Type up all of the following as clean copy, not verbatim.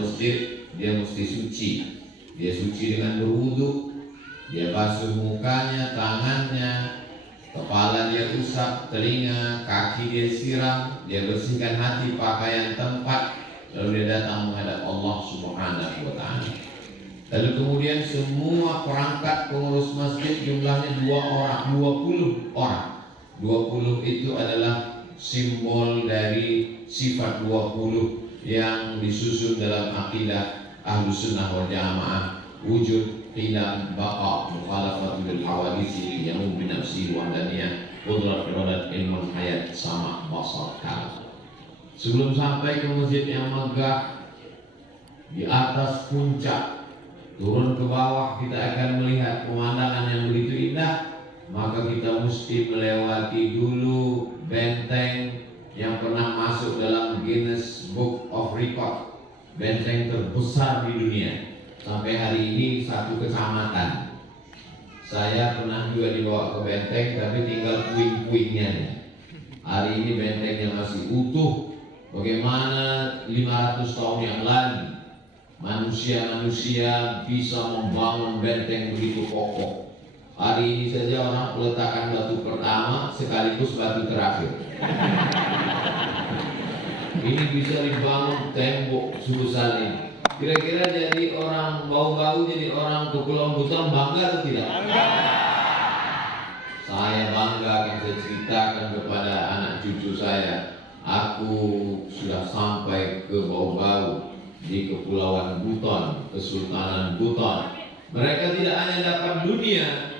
masjid, dia mesti suci. Dia suci dengan berwudu, dia basuh mukanya, tangannya, kepala dia usap, telinga, kaki dia siram, dia bersihkan hati, pakaian, tempat, lalu dia datang menghadap Allah Subhanahu wa ta'ala. Lalu kemudian semua perangkat pengurus masjid jumlahnya 20 orang. 20 itu adalah simbol dari sifat 20 yang disusun dalam akidah Ahlus Sunnah wal Jamaah, wujud, qiyam, baqa, mukhalafatul hawadisi, yang binafsi, wahdaniyah, qudrat, iradat, ilmu, hayat, sama, basar, kalam. Sebelum sampai ke masjid yang megah di atas puncak, turun ke bawah kita akan melihat pemandangan yang begitu indah, maka kita mesti melewati dulu benteng yang pernah masuk dalam Guinness Book of Record, benteng terbesar di dunia. Sampai hari ini satu kecamatan. Saya pernah juga dibawa ke benteng, tapi tinggal puing-puingnya. Hari ini bentengnya masih utuh. Bagaimana 500 tahun yang lalu manusia-manusia bisa membangun benteng begitu kokoh. Hari ini saja orang meletakkan batu pertama sekaligus batu terakhir. Ini bisa dibangun tembok sebesar ini. Kira-kira jadi orang bau-bau, jadi orang Kepulauan Buton bangga atau tidak? Saya bangga akan saya ceritakan kepada anak cucu saya. Aku sudah sampai ke bau-bau di Kepulauan Buton, Kesultanan Buton. Mereka tidak hanya dapat dunia,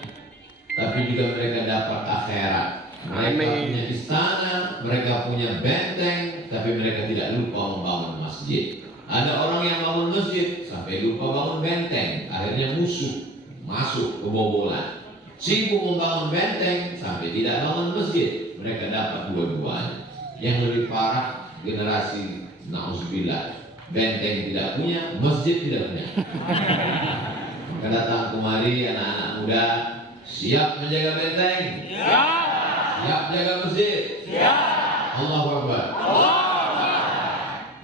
tapi juga mereka dapat akhirat. Mereka punya istana, mereka punya benteng, tapi mereka tidak lupa membangun masjid. Ada orang yang bangun masjid sampai lupa bangun benteng, akhirnya musuh masuk kebobolan. Sibuk membangun benteng sampai tidak bangun masjid, mereka dapat dua-duanya. Yang lebih parah generasi na'udzubillah, benteng tidak punya, masjid tidak punya. Maka datang kemari anak-anak muda, siap menjaga benteng? Ya. Siap menjaga masjid? Ya. Allahu Akbar.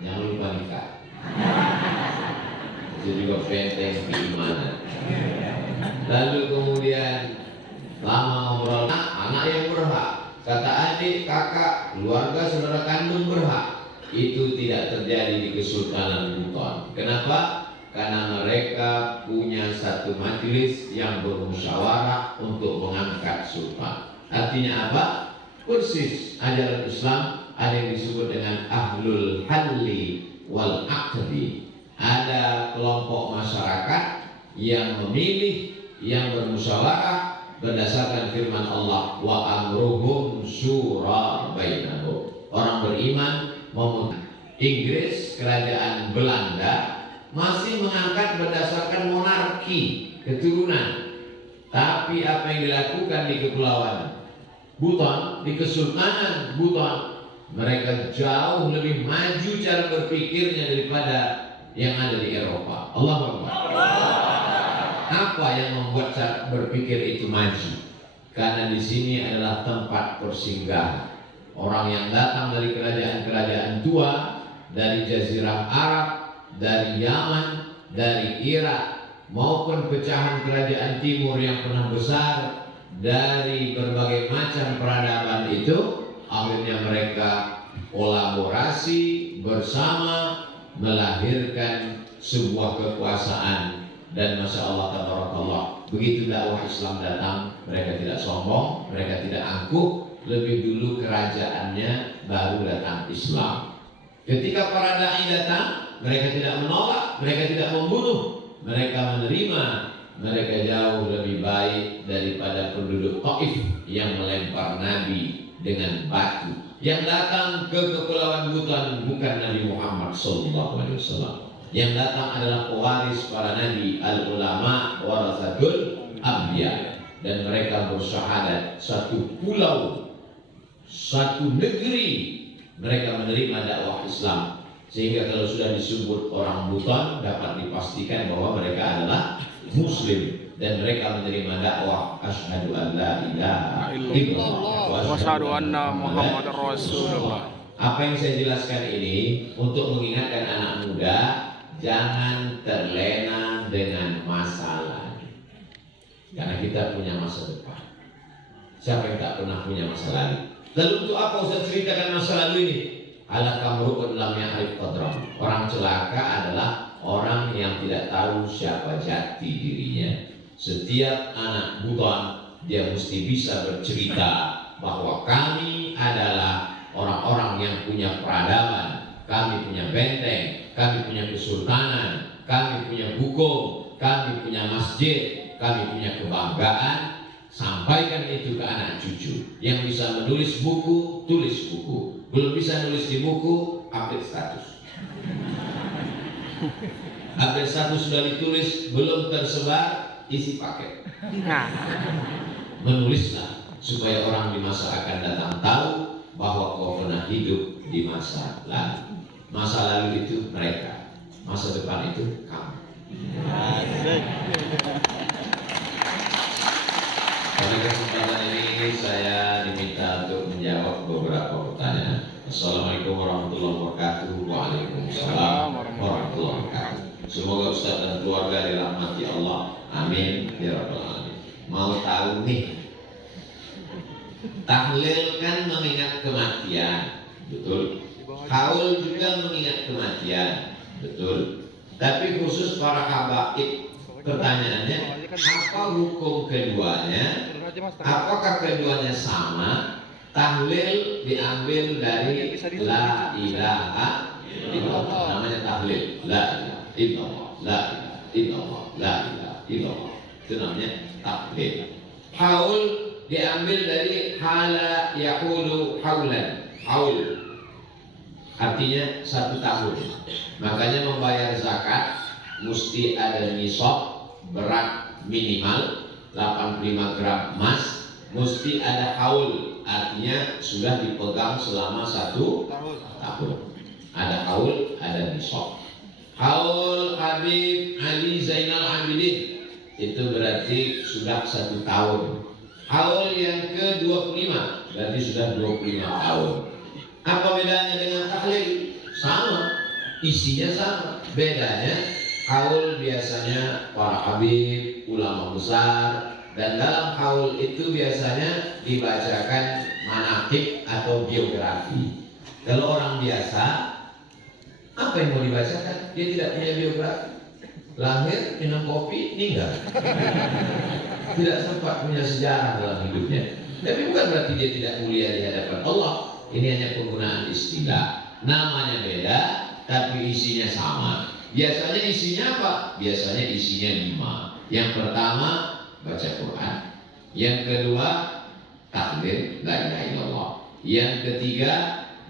Jangan lupa nikah. Itu juga benteng keimanan. Lalu kemudian lama ngobrol, anak yang berhak, kata adik, kakak, keluarga, saudara kandung berhak. Itu tidak terjadi di Kesultanan Buton. Kenapa? Karena mereka punya satu majelis yang bermusyawarah untuk mengangkat sultan. Artinya apa? Persis ajaran Islam ada yang disebut dengan Ahlul Halli wal Aqdi. Ada kelompok masyarakat yang memilih, yang bermusyawarah berdasarkan firman Allah, wa amruhum syura bainahum. Orang beriman memutuskan. Inggris, kerajaan Belanda masih mengangkat berdasarkan monarki keturunan. Tapi apa yang dilakukan di Kepulauan Buton, di Kesultanan Buton, mereka jauh lebih maju cara berpikirnya daripada yang ada di Eropa. Allahu Akbar. Apa yang membuat cara berpikir itu maju? Karena di sini adalah tempat persinggahan. Orang yang datang dari kerajaan-kerajaan tua, dari Jazirah Arab, dari Yaman, dari Irak, maupun pecahan kerajaan timur yang pernah besar, dari berbagai macam peradaban itu, akhirnya mereka kolaborasi bersama melahirkan sebuah kekuasaan. Dan Masya Allah, tabarakallah, begitu dakwah Islam datang, mereka tidak sombong, mereka tidak angkuh, lebih dulu kerajaannya, baru datang Islam. Ketika para dai datang, mereka tidak menolak, mereka tidak membunuh, mereka menerima. Mereka jauh lebih baik daripada penduduk Taif yang melempar Nabi dengan batu. Yang datang ke Kepulauan Buton bukan Nabi Muhammad SAW. Yang datang adalah pewaris para nabi, al-ulama warasatul anbiya, dan mereka bersyahadat satu pulau, satu negeri mereka menerima dakwah Islam, sehingga kalau sudah disebut orang Buton dapat dipastikan bahwa mereka adalah Muslim dan mereka menerima dakwah asyhadu an la ilaha illallah wa asyhadu anna Muhammadar Rasulullah. Apa yang saya jelaskan ini untuk mengingatkan anak muda, jangan terlena dengan masa lalu. Karena kita punya masa depan. Siapa yang tak pernah punya masa lalu? Lalu untuk apa Ustaz ceritakan masa lalu ini? Ala kamru'un lam ya'rif qadrah. Orang celaka adalah orang yang tidak tahu siapa jati dirinya. Setiap anak buton dia mesti bisa bercerita bahwa kami adalah orang-orang yang punya peradaban, kami punya benteng, kami punya kesultanan, kami punya hukum, kami punya masjid, kami punya kebanggaan. Sampaikan itu ke anak cucu. Yang bisa menulis buku, tulis buku. Belum bisa nulis di buku, update status. Update status sudah ditulis, belum tersebar, isi paket. Menulislah supaya orang di masa akan datang tahu bahwa kau pernah hidup di masa lalu. Masa lalu itu mereka, masa depan itu kamu. Pada kesempatan ini saya diminta untuk menjawab beberapa pertanyaan. Assalamualaikum warahmatullahi wabarakatuh. Waalaikumsalam warahmatullahi wabarakatuh. Semoga Ustaz dan keluarga dirahmati Allah. Amin ya rabbal alamin. Mau tahu nih, tahlil kan mengingat kematian, betul. Haul juga mengingat kematian, betul. Tapi khusus para habaib, pertanyaannya, apa hukum keduanya? Apakah keduanya sama? Tahlil diambil dari la ilaha illallah, namanya tahlil. La ilaha illallah, la ilaha illallah, la ilaha illallah. Itu namanya tahlil. Haul diambil dari hala yahulu haulan. Haul artinya 1 tahun. Makanya membayar zakat mesti ada nisab, berat minimal 85 gram emas, mesti ada haul, artinya sudah dipegang selama 1 tahun. Ada haul, ada nisab. Haul Habib Ali Zainal Abidin itu berarti sudah 1 tahun. Haul yang ke-25 berarti sudah 25 tahun. Apa bedanya dengan tahlil? Sama, isinya sama. Bedanya haul biasanya para habib, ulama besar, dan dalam haul itu biasanya dibacakan manaqib atau biografi. Kalau orang biasa, apa yang mau dibacakan? Dia tidak punya biografi. Lahir, minum kopi, meninggal. Tidak sempat punya sejarah dalam hidupnya. Tapi bukan berarti dia tidak mulia di hadapan Allah. Ini hanya penggunaan istilah. Namanya beda, tapi isinya sama. Biasanya isinya apa? Biasanya isinya 5. Yang pertama baca Quran. Yang kedua tahlil la ilaha illallah. Yang ketiga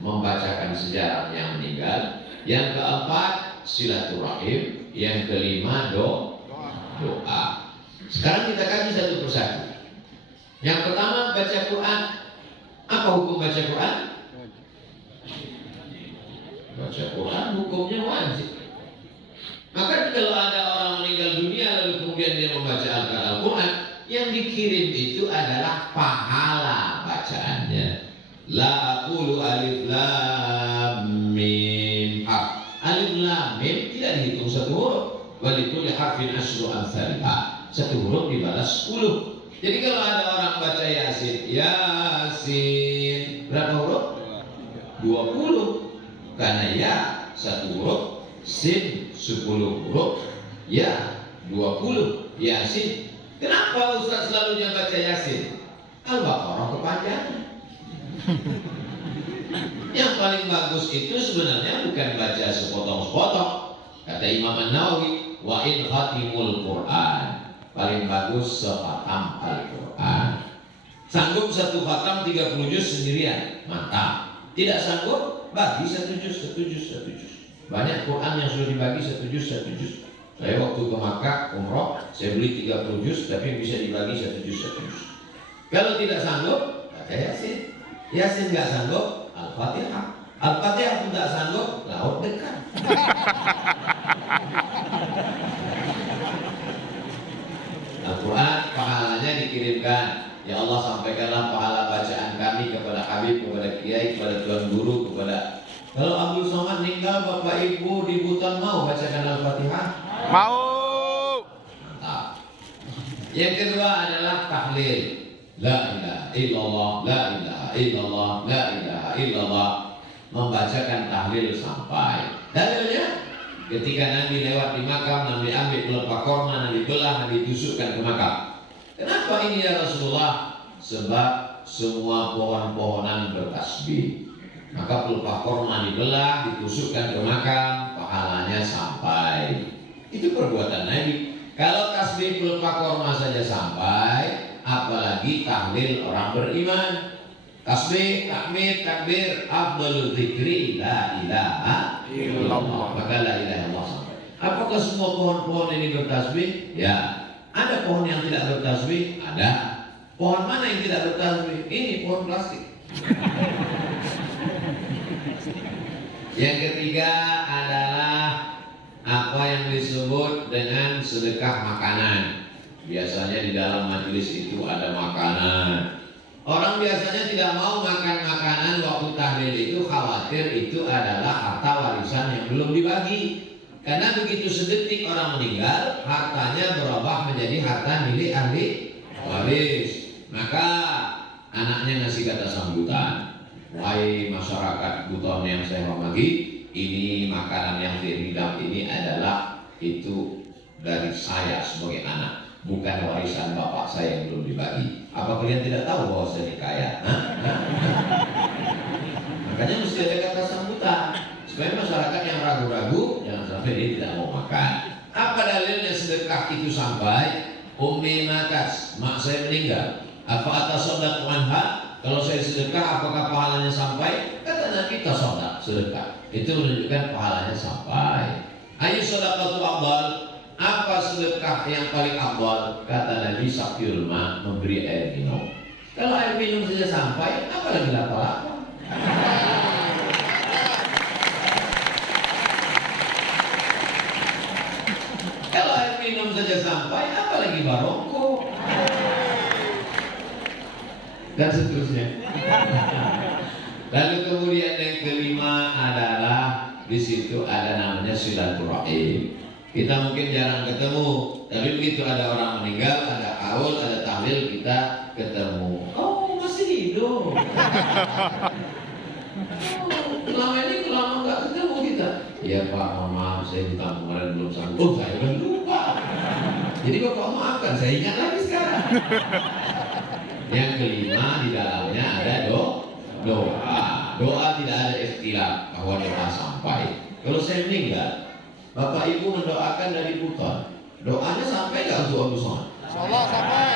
membacakan sejarah yang meninggal. Yang keempat silaturahim. Yang kelima doa. Sekarang kita kaji satu persatu. Yang pertama baca Quran. Apa hukum baca Quran? Baca Quran hukumnya wajib. Maka kalau ada orang meninggal dunia lalu kemudian dia membaca Al-Quran, yang dikirim itu adalah pahala bacaannya. La aqulu alif lam mim harf. Alif lam mim tidak dihitung 1 huruf. Walikulli harfin asyru amsalha. 1 huruf dibalas 10. Jadi kalau ada orang baca Yasin, Yasin berapa huruf? 20. Karena ya 1 huruf, sin 10 huruf, ya 20. Yasin. Kenapa Ustaz selalunya baca Yasin? Al-Baqarah kepanjangan. Yang paling bagus itu sebenarnya bukan baca sepotong-sepotong. Kata Imam An-Nawawi, wa in khatimul Quran. Paling bagus sekhatam Al-Quran. Sanggup 1 khatam 30 juz sendirian, mantap. Tidak sanggup, bagi 1 juz. Banyak Quran yang sudah dibagi 1 juz. Saya waktu ke Makkah umroh, saya beli 30 juz, tapi bisa dibagi 1 juz. Kalau tidak sanggup, baca Yasin. Yasin nggak sanggup, Al-Fatihah. Al-Fatihah pun nggak sanggup, laut dekat. Al-Quran pahalanya dikirimkan. Ya Allah, sampaikanlah pahala bacaan kami kepada Habib, kepada Kiai, kepada Tuan Guru, kepada. Kalau Abdul Somad meninggal, Bapak Ibu di Buton mau mau bacakan Al-Fatihah? Mau. Mantap. Yang kedua adalah tahlil. La ilaha illallah, la ilaha illallah, la ilaha illallah. Membacakan tahlil sampai. Dalilnya ketika Nabi lewat di makam, Nabi ambil pelepah korma, Nabi belah, Nabi tusukkan ke makam. Kenapa ini ya Rasulullah? Sebab semua pohon-pohonan bertasbih. Maka pelepah korma dibelah, ditusukkan ke makam, pahalanya sampai. Itu perbuatan Nabi. Kalau tasbih pelepah korma saja sampai, apalagi tahlil orang beriman. Tasbih, tahmid, takbir, afdalul dzikri la ilaha illallah. Maka la ilaha illallah sampai. Apakah semua pohon-pohon ini bertasbih? Ya. Ada pohon yang tidak bertasbih? Ada. Pohon mana yang tidak bertasbih? Ini pohon plastik. Yang ketiga adalah apa yang disebut dengan sedekah makanan. Biasanya di dalam majelis itu ada makanan. Orang biasanya tidak mau makan makanan waktu tahlil itu, khawatir itu adalah harta warisan yang belum dibagi. Karena begitu sedetik orang meninggal, hartanya berubah menjadi harta milik ahli waris. Maka anaknya ngasih kata sambutan, wahai masyarakat Buton yang saya hormati, ini makanan yang dihidang ini adalah itu dari saya sebagai anak, bukan warisan bapak saya yang belum dibagi. Apa kalian tidak tahu bahwa saya ini kaya? Makanya mesti ada kata sambutan supaya masyarakat yang ragu-ragu jangan sampai dia tidak mau makan. Apa dalilnya sedekah itu sampai? Ummi matas, mak saya meninggal. Apa atas sodak anha? Kalau saya sedekah, apakah pahalanya sampai? Kata Nabi tasodak, sedekah. Itu menunjukkan pahalanya sampai. Ayu sodakatu afdal. Apa sedekah yang paling afdal? Kata Nabi sakil ma, memberi air minum. Kalau air minum saja sampai, apa lagi lapa-lapa? Kalau air minum saja sampai, apa lagi barongko? Dan seterusnya. Lalu kemudian yang kelima adalah di situ ada namanya silaturahim. Kita mungkin jarang ketemu, tapi begitu ada orang meninggal, ada haul, ada tahlil, kita ketemu. Oh, masih hidup. Selama ini lama nggak ketemu kita. Iya Pak, mohon maaf, saya hutang kemarin belum sanggup. Oh, saya udah lupa. Jadi Bapak maafkan, saya ingat lagi sekarang. Yang kelima di dalamnya ada doa. Doa tidak ada istilah bahwa doa sampai. Kalau saya meninggal, Bapak Ibu mendoakan dari Buton, doanya sampai nggak untuk Abu Somad? Insyaallah sampai.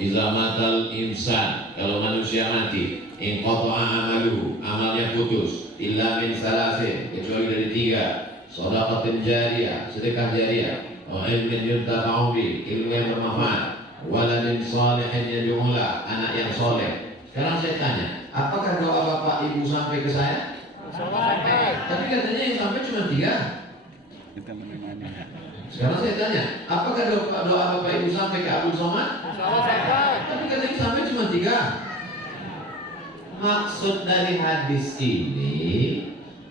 Iza matal insan, kalau manusia mati, in qata'a amalu, amalnya putus, illa min salasin, kecuali dari tiga, shadaqatin jariyah, sedekah jariyah, wa ilmin yuntafa'u bih, ilmu yang bermanfaat, waladin salihin yad'ulah, anak yang soleh. Sekarang saya tanya, apakah doa Bapak Ibu sampai ke saya? Insyaallah sampai. Tapi katanya yang sampai cuma tiga. Sekarang saya tanya, apakah doa Bapak Ibu sampai ke Abdul Somad? Insyaallah sampai. Tapi katanya sampai cuma tiga. Maksud dari hadis ini,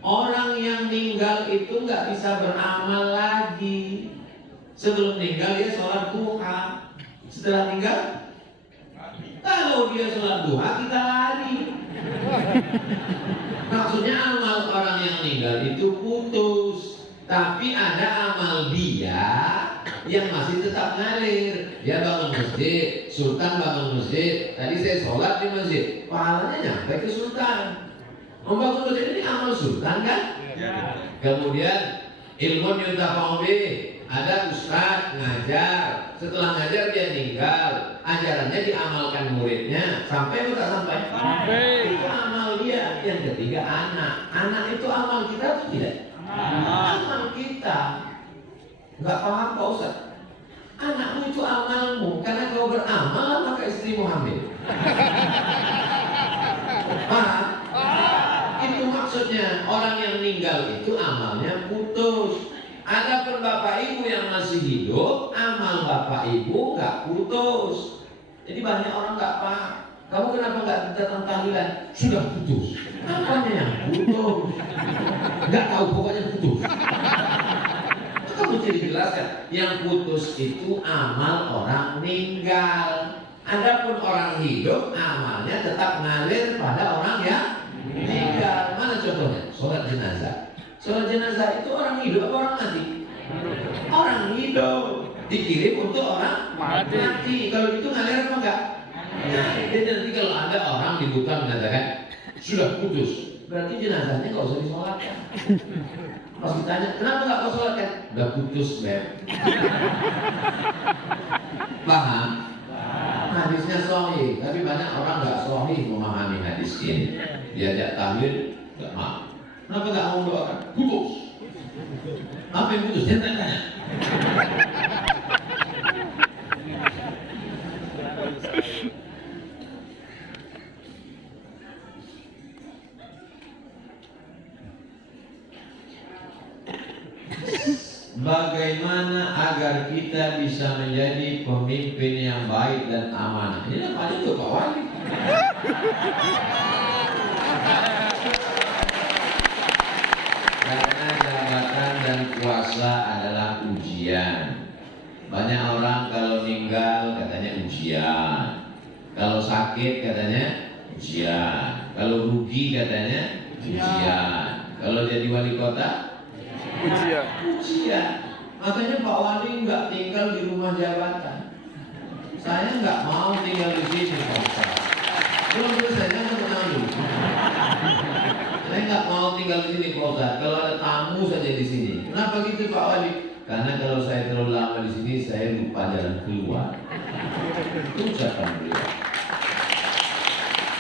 orang yang meninggal itu nggak bisa beramal lagi. Sebelum meninggal dia sholat duha. Setelah meninggal, kalau dia sholat duha kita lari. Maksudnya amal orang yang meninggal itu putus. Tapi ada amal dia yang masih tetap ngalir. Dia bangun masjid, Sultan bangun masjid. Tadi saya sholat di masjid, pahalanya nyampe ke Sultan. Membangun masjid ini amal Sultan kan? Ya. Kemudian ilmu yuntafa'u bih, ada ustaz ngajar. Setelah ngajar dia meninggal, ajarannya diamalkan muridnya. Sampai atau tak sampai? Sampai. Itu amal dia. Yang ketiga anak. Anak itu amal kita atau tidak? Amal kita. Enggak paham Pak Ustaz? Anakmu itu amalmu, karena kau beramal maka istrimu hamil. Paham? Itu maksudnya. Orang yang meninggal itu amalnya putus. Adapun Bapak Ibu yang masih hidup, amal Bapak Ibu enggak putus. Jadi banyak orang enggak paham. Kamu kenapa enggak datang tahlilan? Sudah putus. Apanya yang putus? Enggak tahu, pokoknya putus. mesti dijelaskan. Yang putus itu amal orang meninggal. Adapun orang hidup amalnya tetap ngalir pada orang yang meninggal. Mana contohnya? Sholat jenazah. Sholat jenazah itu orang hidup apa orang mati? Orang hidup dikirim untuk orang mati. Kalau itu ngalir apa enggak? Nah, jadi nanti kalau ada orang di hutan mengatakan sudah putus, berarti jenazahnya nggak usah disolatkan. Pas ditanya, kenapa nggak kau sholatkan? Udah putus, Beb. Paham? Hadisnya sahih, tapi banyak orang nggak sahih memahami hadis ini. Diajak tahlil, nggak mau. Kenapa nggak mau doakan? Putus. Apa yang putus? Dia tanya. Bagaimana agar kita bisa menjadi pemimpin yang baik dan amanah? Ini namanya tuh Pak Wali. Karena jabatan dan kuasa adalah ujian. Banyak orang kalau meninggal katanya ujian, kalau sakit katanya ujian, kalau rugi katanya ujian, kalau jadi wali kota ujian. Makanya Pak Wali nggak tinggal di rumah jabatan. Saya nggak mau tinggal di sini, Pak Ustaz. Belum selesai, saya tenang dulu. Saya nggak mau tinggal di sini, Pak Ustaz. Kalau ada tamu saja di sini. Kenapa gitu, Pak Wali? Karena kalau saya terlalu lama di sini, saya lupa jalan keluar. Itu ucapan beliau.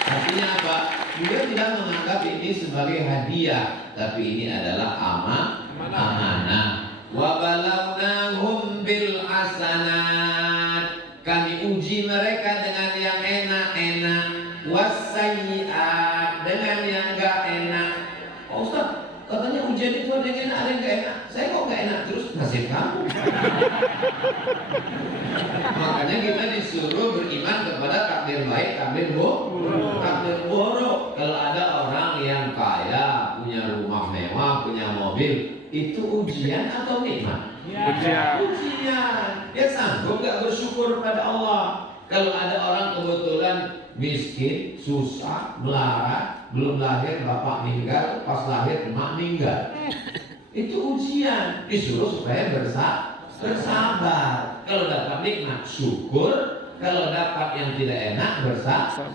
Artinya apa? Beliau tidak menganggap ini sebagai hadiah, tapi ini adalah amanah. Wa balawnahum bil hasanat. Kami uji mereka dengan yang enak-enak, wasayyi'at dengan yang enggak enak. Oh, Ustaz, katanya ujian itu ada yang enak, ada yang enggak enak. Saya kok enggak enak terus, nasib kamu. Makanya kita disuruh beriman kepada takdir baik, takdir buruk. Kalau ada orang yang kaya, punya rumah mewah, punya mobil, itu ujian atau nikmat? Ujian. Dia sanggup gak bersyukur pada Allah. Kalau ada orang kebetulan miskin, susah, melarat, belum lahir bapak meninggal, pas lahir emak meninggal, itu ujian. Disuruh supaya bersabar. Kalau dapat nikmat syukur, kalau dapat yang tidak enak bersabar.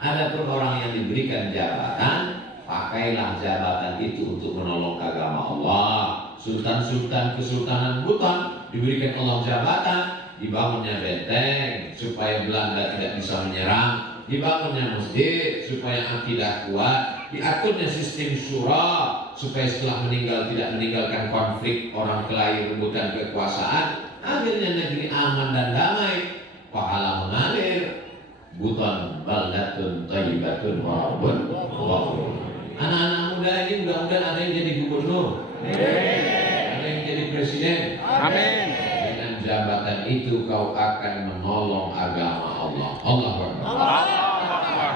Adapun orang yang diberikan jabatan, pakailah jabatan itu untuk menolong agama Allah. Sultan-sultan kesultanan Buton diberikan Allah jabatan, dibangunnya benteng supaya Belanda tidak bisa menyerang, dibangunnya masjid supaya akidah kuat, diaturnya sistem syura supaya setelah meninggal tidak meninggalkan konflik orang kelahi rebutan kekuasaan. Akhirnya negeri aman dan damai, pahala mengalir. Buton baldatun thayyibatun wa rabbun ghafur. Anak-anak muda ini mudah-mudahan ada yang jadi gubernur, ada yang jadi presiden. Amin. Dengan jabatan itu kau akan menolong agama Allah. Allahu Akbar.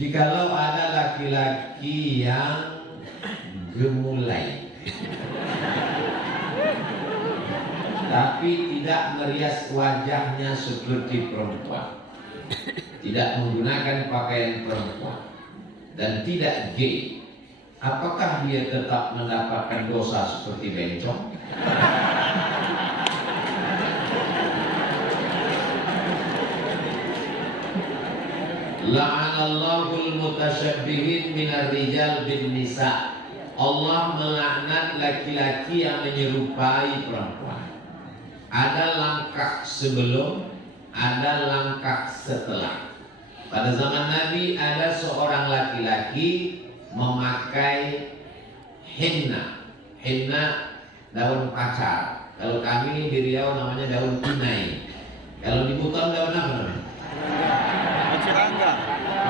Jikalau ada laki-laki yang gemulai tapi tidak merias wajahnya seperti perempuan, tidak menggunakan pakaian perempuan, dan tidak gay, apakah dia tetap mendapatkan dosa seperti bencong? La'anallahul mutasyabbihin minar rijal bin nisa. Allah melaknat laki-laki yang menyerupai perempuan. Ada langkah sebelum, ada langkah setelah. Pada zaman Nabi ada seorang laki-laki memakai henna. Henna daun pacar. Kalau kami di Riau namanya daun pinai. Kalau di Buton daun apa namanya?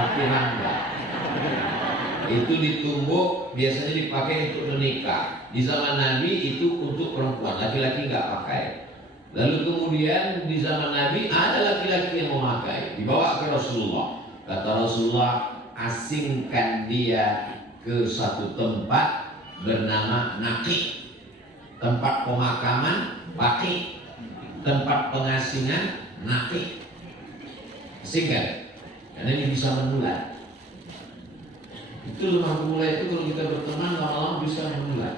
Pakirangga. Itu ditumbuk, biasanya dipakai untuk menikah. Di zaman Nabi itu untuk perempuan, laki-laki nggak pakai. Lalu kemudian di zaman Nabi ada laki-laki yang memakai, dibawa ke Rasulullah. Kata Rasulullah, asingkan dia ke satu tempat bernama Naqi. Tempat pemakaman Baqi, tempat pengasingan Naqi. Singkat, karena ini bisa menular. Itu lemah gemula itu kalau kita berteman lama-lama bisa menular.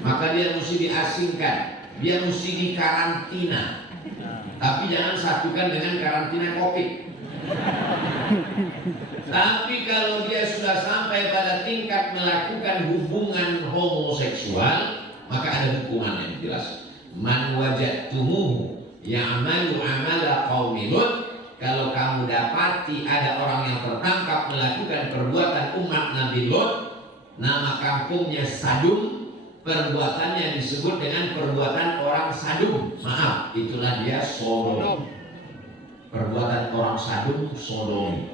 Maka dia mesti diasingkan, dia mesti dikarantina. Tapi jangan satukan dengan karantina COVID. Tapi kalau dia sudah sampai pada tingkat melakukan hubungan homoseksual, maka ada hukuman yang jelas. Man wajadtumuhu ya'malu amala qaumi Lut. Kalau kamu dapati ada orang yang tertangkap melakukan perbuatan umat Nabi Lut, nama kampungnya Sadum, perbuatannya disebut dengan perbuatan orang Sadum. Maaf, itulah dia Sodom. Perbuatan orang Sadum, Sodom.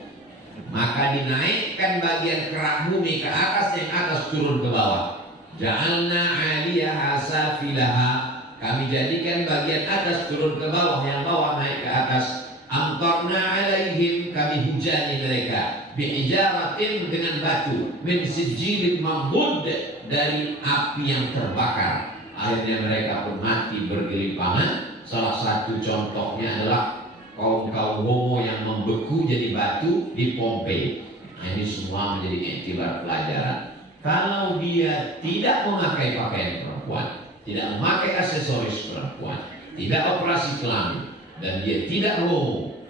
Maka dinaikkan bagian kerak bumi ke atas, yang atas turun ke bawah. Ja'alna 'aliyaha safilaha. Kami jadikan bagian atas turun ke bawah, yang bawah naik ke atas. Amtarna 'alaihim, kami hujani mereka bi'ijaratin, dengan batu, min sijilin mamud, dari api yang terbakar. Akhirnya mereka pun mati bergelimpangan. Salah satu contohnya adalah kaum homo yang membeku jadi batu di Pompei. Nah, ini semua menjadi iktibar pelajaran. Kalau dia tidak memakai pakaian perempuan, tidak memakai aksesoris perempuan, tidak operasi kelamin, dan dia tidak homo,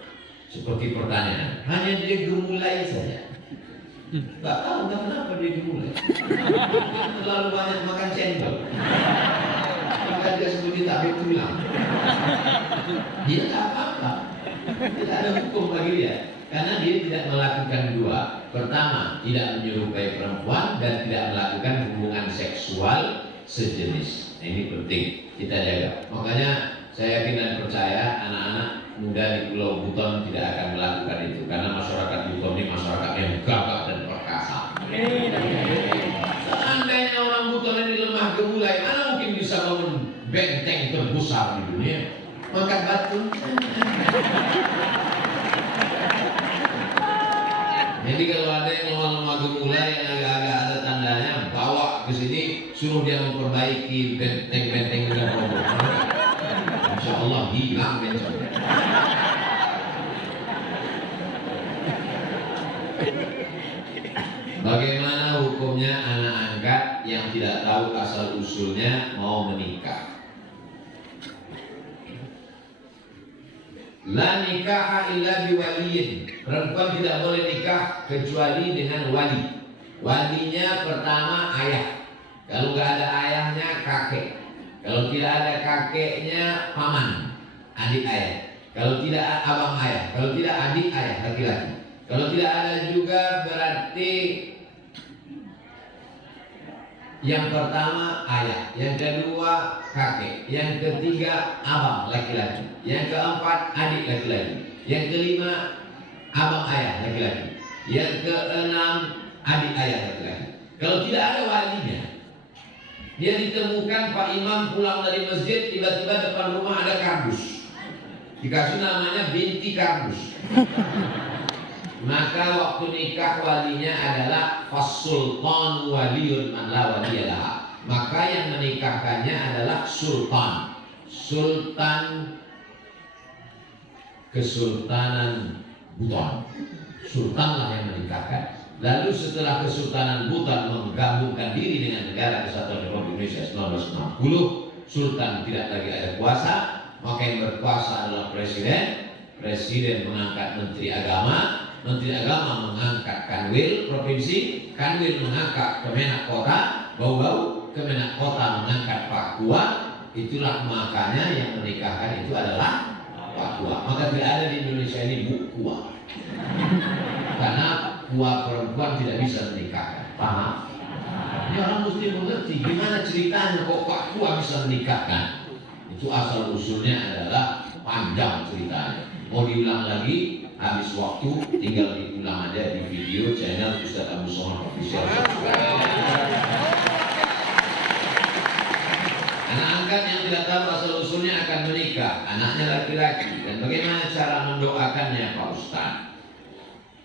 seperti pertanyaan, hanya dia gemulai saja. Gak tahu kenapa dia gemulai. Terlalu banyak makan cendol. Maka dia seperti tak bertulang. Dia tak apa-apa. Tidak ada hukum bagi dia, karena dia tidak melakukan dua. Pertama, tidak menyerupai perempuan, dan tidak melakukan hubungan seksual sejenis. Nah, ini penting kita jaga. Makanya saya yakin dan percaya anak-anak muda di Pulau Buton tidak akan melakukan itu, karena masyarakat Buton ini masyarakat yang gagah dan perkasa. Seandainya orang Buton ini lemah gemulai, mana mungkin bisa bangun benteng terbesar di dunia? Angkat batu. Jadi kalau ada yang lemah gemulai yang agak-agak ada tandanya, bawa ke sini, suruh dia memperbaiki benteng-benteng dengan robot. Insya Allah hilang benteng. Bagaimana hukumnya anak angkat yang tidak tahu asal usulnya mau menikah? La nikaha illa biwaliyin. Perempuan tidak boleh nikah kecuali dengan wali. Walinya pertama ayah. Kalau nggak ada ayahnya kakek. Kalau tidak ada kakeknya paman, adik ayah. Kalau tidak abang ayah. Kalau tidak adik ayah laki-laki. Kalau tidak ada juga berarti yang pertama ayah, yang kedua kakek, yang ketiga abang laki-laki, yang keempat adik laki-laki, yang kelima abang ayah laki-laki, yang keenam adik ayah laki-laki. Kalau tidak ada walinya, dia ditemukan Pak Imam pulang dari masjid, tiba-tiba depan rumah ada kardus, dikasih namanya binti kardus. Maka waktu nikah walinya adalah fasultan waliyun man la waliyalah. Maka yang menikahkannya adalah sultan. Sultan Kesultanan Buton. Sultanlah yang menikahkan. Lalu setelah Kesultanan Buton menggabungkan diri dengan Negara Kesatuan Republik Indonesia 1960, Sultan tidak lagi ada kuasa, maka yang berkuasa adalah presiden. Presiden mengangkat menteri agama. Menteri Agama mengangkat Kanwil Provinsi, Kanwil mengangkat Kemenak Kota, Bau-Bau Kemenak Kota mengangkat Papua. Itulah makanya yang menikahkan itu adalah Papua. Maka tidak ada di Indonesia ini Bukua, karena Papua perempuan tidak bisa menikahkan. Paham? Ini orang mesti mengerti gimana ceritanya kok Papua bisa menikahkan. Itu asal usulnya adalah panjang ceritanya. Mau diulang lagi? Habis waktu, tinggal diulang aja di video channel Ustaz Abu Somad Official. Anak angkat yang tidak tahu asal usulnya akan menikah, anaknya laki-laki, dan bagaimana cara mendoakannya Pak Ustaz?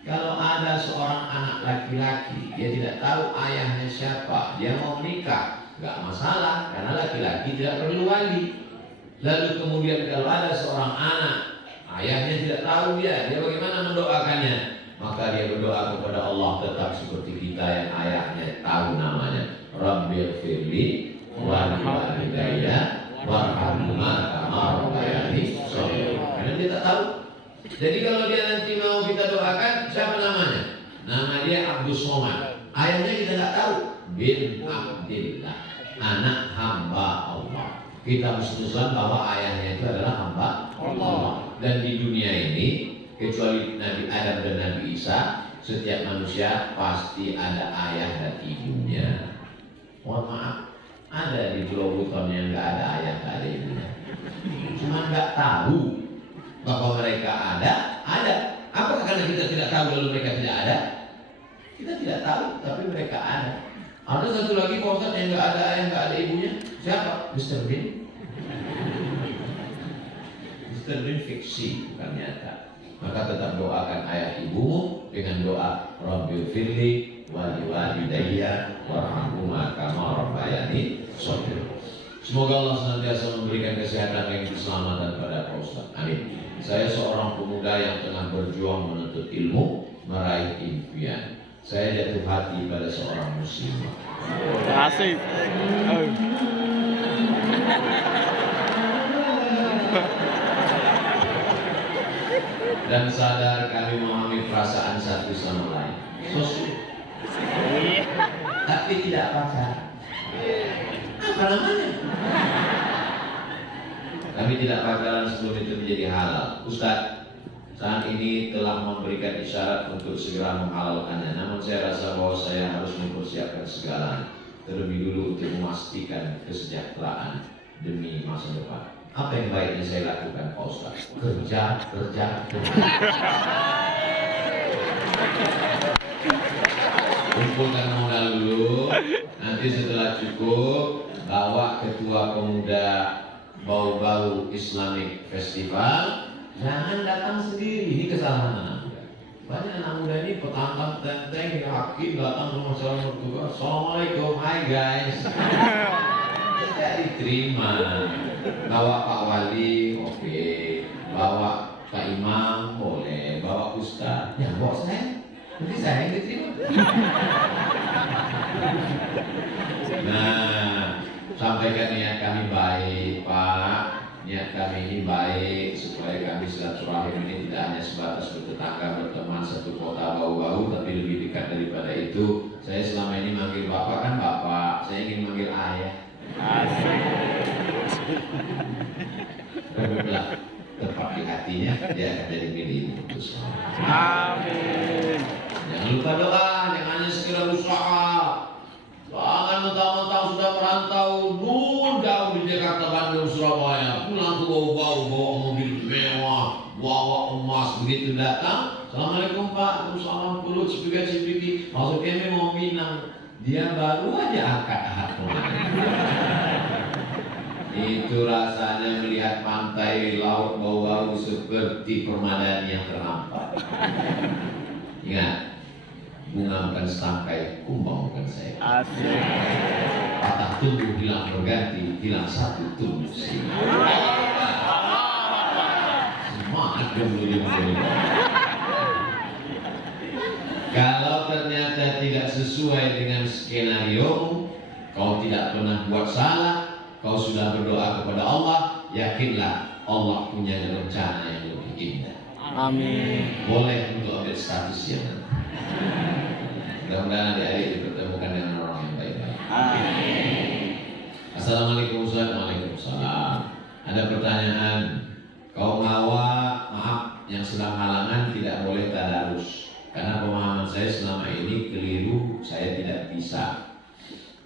Kalau ada seorang anak laki-laki, dia tidak tahu ayahnya siapa, dia mau menikah, nggak masalah, karena laki-laki tidak perlu wali. Lalu kemudian kalau ada seorang anak, ayahnya tidak tahu dia bagaimana mendoakannya? Maka dia berdoa kepada Allah tetap seperti kita yang ayahnya tahu namanya. Rabbighfirli walidayya warhamhuma kama rabbayani shaghira. Karena dia tak tahu. Jadi kalau dia nanti mau kita doakan, siapa namanya? Nama dia Abdus Somad. Ayahnya kita tidak tahu. Bin Abdillah, anak hamba Allah. Kita mesti Islam bahwa ayahnya itu adalah hamba Allah. Dan di dunia ini, kecuali Nabi Adam dan Nabi Isa, setiap manusia pasti ada ayah dan ibunya. Mohon maaf, ada di Pulau Buton yang nggak ada ayah, nggak ada ibunya. Cuma nggak tahu bahwa mereka ada. Apakah karena kita tidak tahu lalu mereka tidak ada? Kita tidak tahu, tapi mereka ada. Ada satu lagi Pak Ustadz yang nggak ada ayah, nggak ada ibunya. Siapa? Mr. Bean. Mr. Bean fiksi, bukan nyata. Maka tetap doakan ayah ibumu dengan doa Rabbighfirli walidayya warhamhuma kama rabbayani shaghira. Semoga Allah senantiasa memberikan kesehatan dan keselamatan pada Pak Ustaz. Amin. Saya seorang pemuda yang tengah berjuang menuntut ilmu, meraih impian. Saya jatuh hati pada seorang muslimah. Asik. Dan sadar kami memahami perasaan satu sama lain. Tapi tidak pacaran. Apa namanya? Kami tidak pacaran sebelum itu menjadi halal. Ustaz, saat ini telah memberikan isyarat untuk segera menghalalkannya. Namun saya rasa bahwa saya harus mempersiapkan segalanya terlebih dulu untuk memastikan kesejahteraan demi masa depan. Apa yang baiknya saya lakukan, Pak Ustaz? Kerja. Kumpulkan modal dulu. Nanti setelah cukup, bawa ketua pemuda Bau-Bau Islamic Festival. Jangan datang sendiri, ini kesalahan anak muda. Banyak anak muda ini petantang tenteng, hakim datang ke masalah mertua. Assalamualaikum, hi guys. Tidak diterima. Bawa Pak Wali, oke. Bawa Pak Imam, boleh. Bawa Ustaz, ya bawa saya. Nanti saya yang diterima. Nah, sampaikan niat kami baik, Pak. Niat kami ini baik supaya kami silaturahim ini tidak hanya sebatas bertetangga, berteman satu kota Bau-Bau, tapi lebih dekat daripada itu. Saya selama ini manggil Bapak kan Bapak, saya ingin manggil Ayah. Rebutlah tepat di hatinya, dia akan jadi milikmu. Amin. Jangan lupa doa, jangan hanya sekedar usaha. Jangan mentang-mentang sudah merantau jauh di Jakarta, Bandung, Surabaya, pulang ke Bau-Bau, bawa mobil mewah, bawa emas, begitu datang, Assalamualaikum Pak, salam pulut, cipika-cipiki, maksudnya mau Minang. Dia baru aja angkat hati. Itu rasanya melihat pantai laut Bau-Bau seperti permadani yang terhampar. Ingat, bunga bukan setangkai, kumbang bukan saya. Asik. Patah tumbuh hilang berganti, hilang satu tumbuh sih. Semangat dulu. Kalau ternyata tidak sesuai dengan skenario, kau tidak pernah buat salah, kau sudah berdoa kepada Allah, yakinlah Allah punya rencana yang lebih indah. Amin. Boleh untuk ambil status yang nanti. Mudah-mudahan adik-adik dipertemukan dengan orang yang baik-baik. Assalamualaikum warahmatullahi wabarakatuh. Ada pertanyaan. Kaum hawa, maaf, yang sedang halangan tidak boleh tadarus. Karena pemahaman saya selama ini keliru, saya tidak bisa.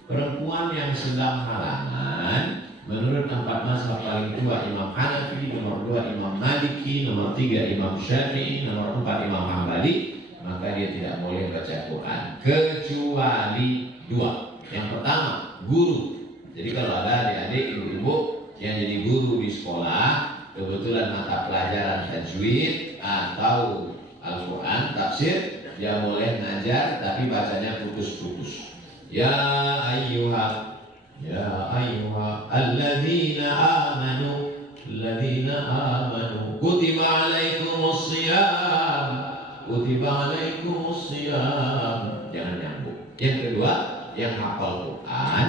Perempuan yang sedang halangan, menurut 4 mazhab paling tua Imam Hanafi, nomor 2 Imam Maliki, nomor 3 Imam Syafi'i, nomor 4 Imam Hambali, maka dia tidak boleh baca Quran kecuali 2. Yang pertama, guru. Jadi kalau ada adik-adik, ibu-ibu yang jadi guru di sekolah, kebetulan mata pelajaran tajwid atau Al-Quran, tafsir, dia boleh ngajar tapi bacanya putus-putus. Ya ayyuha alladzina amanu kutiba alaikumus shiyam. Jangan nyambung. Yang kedua, yang hafal Quran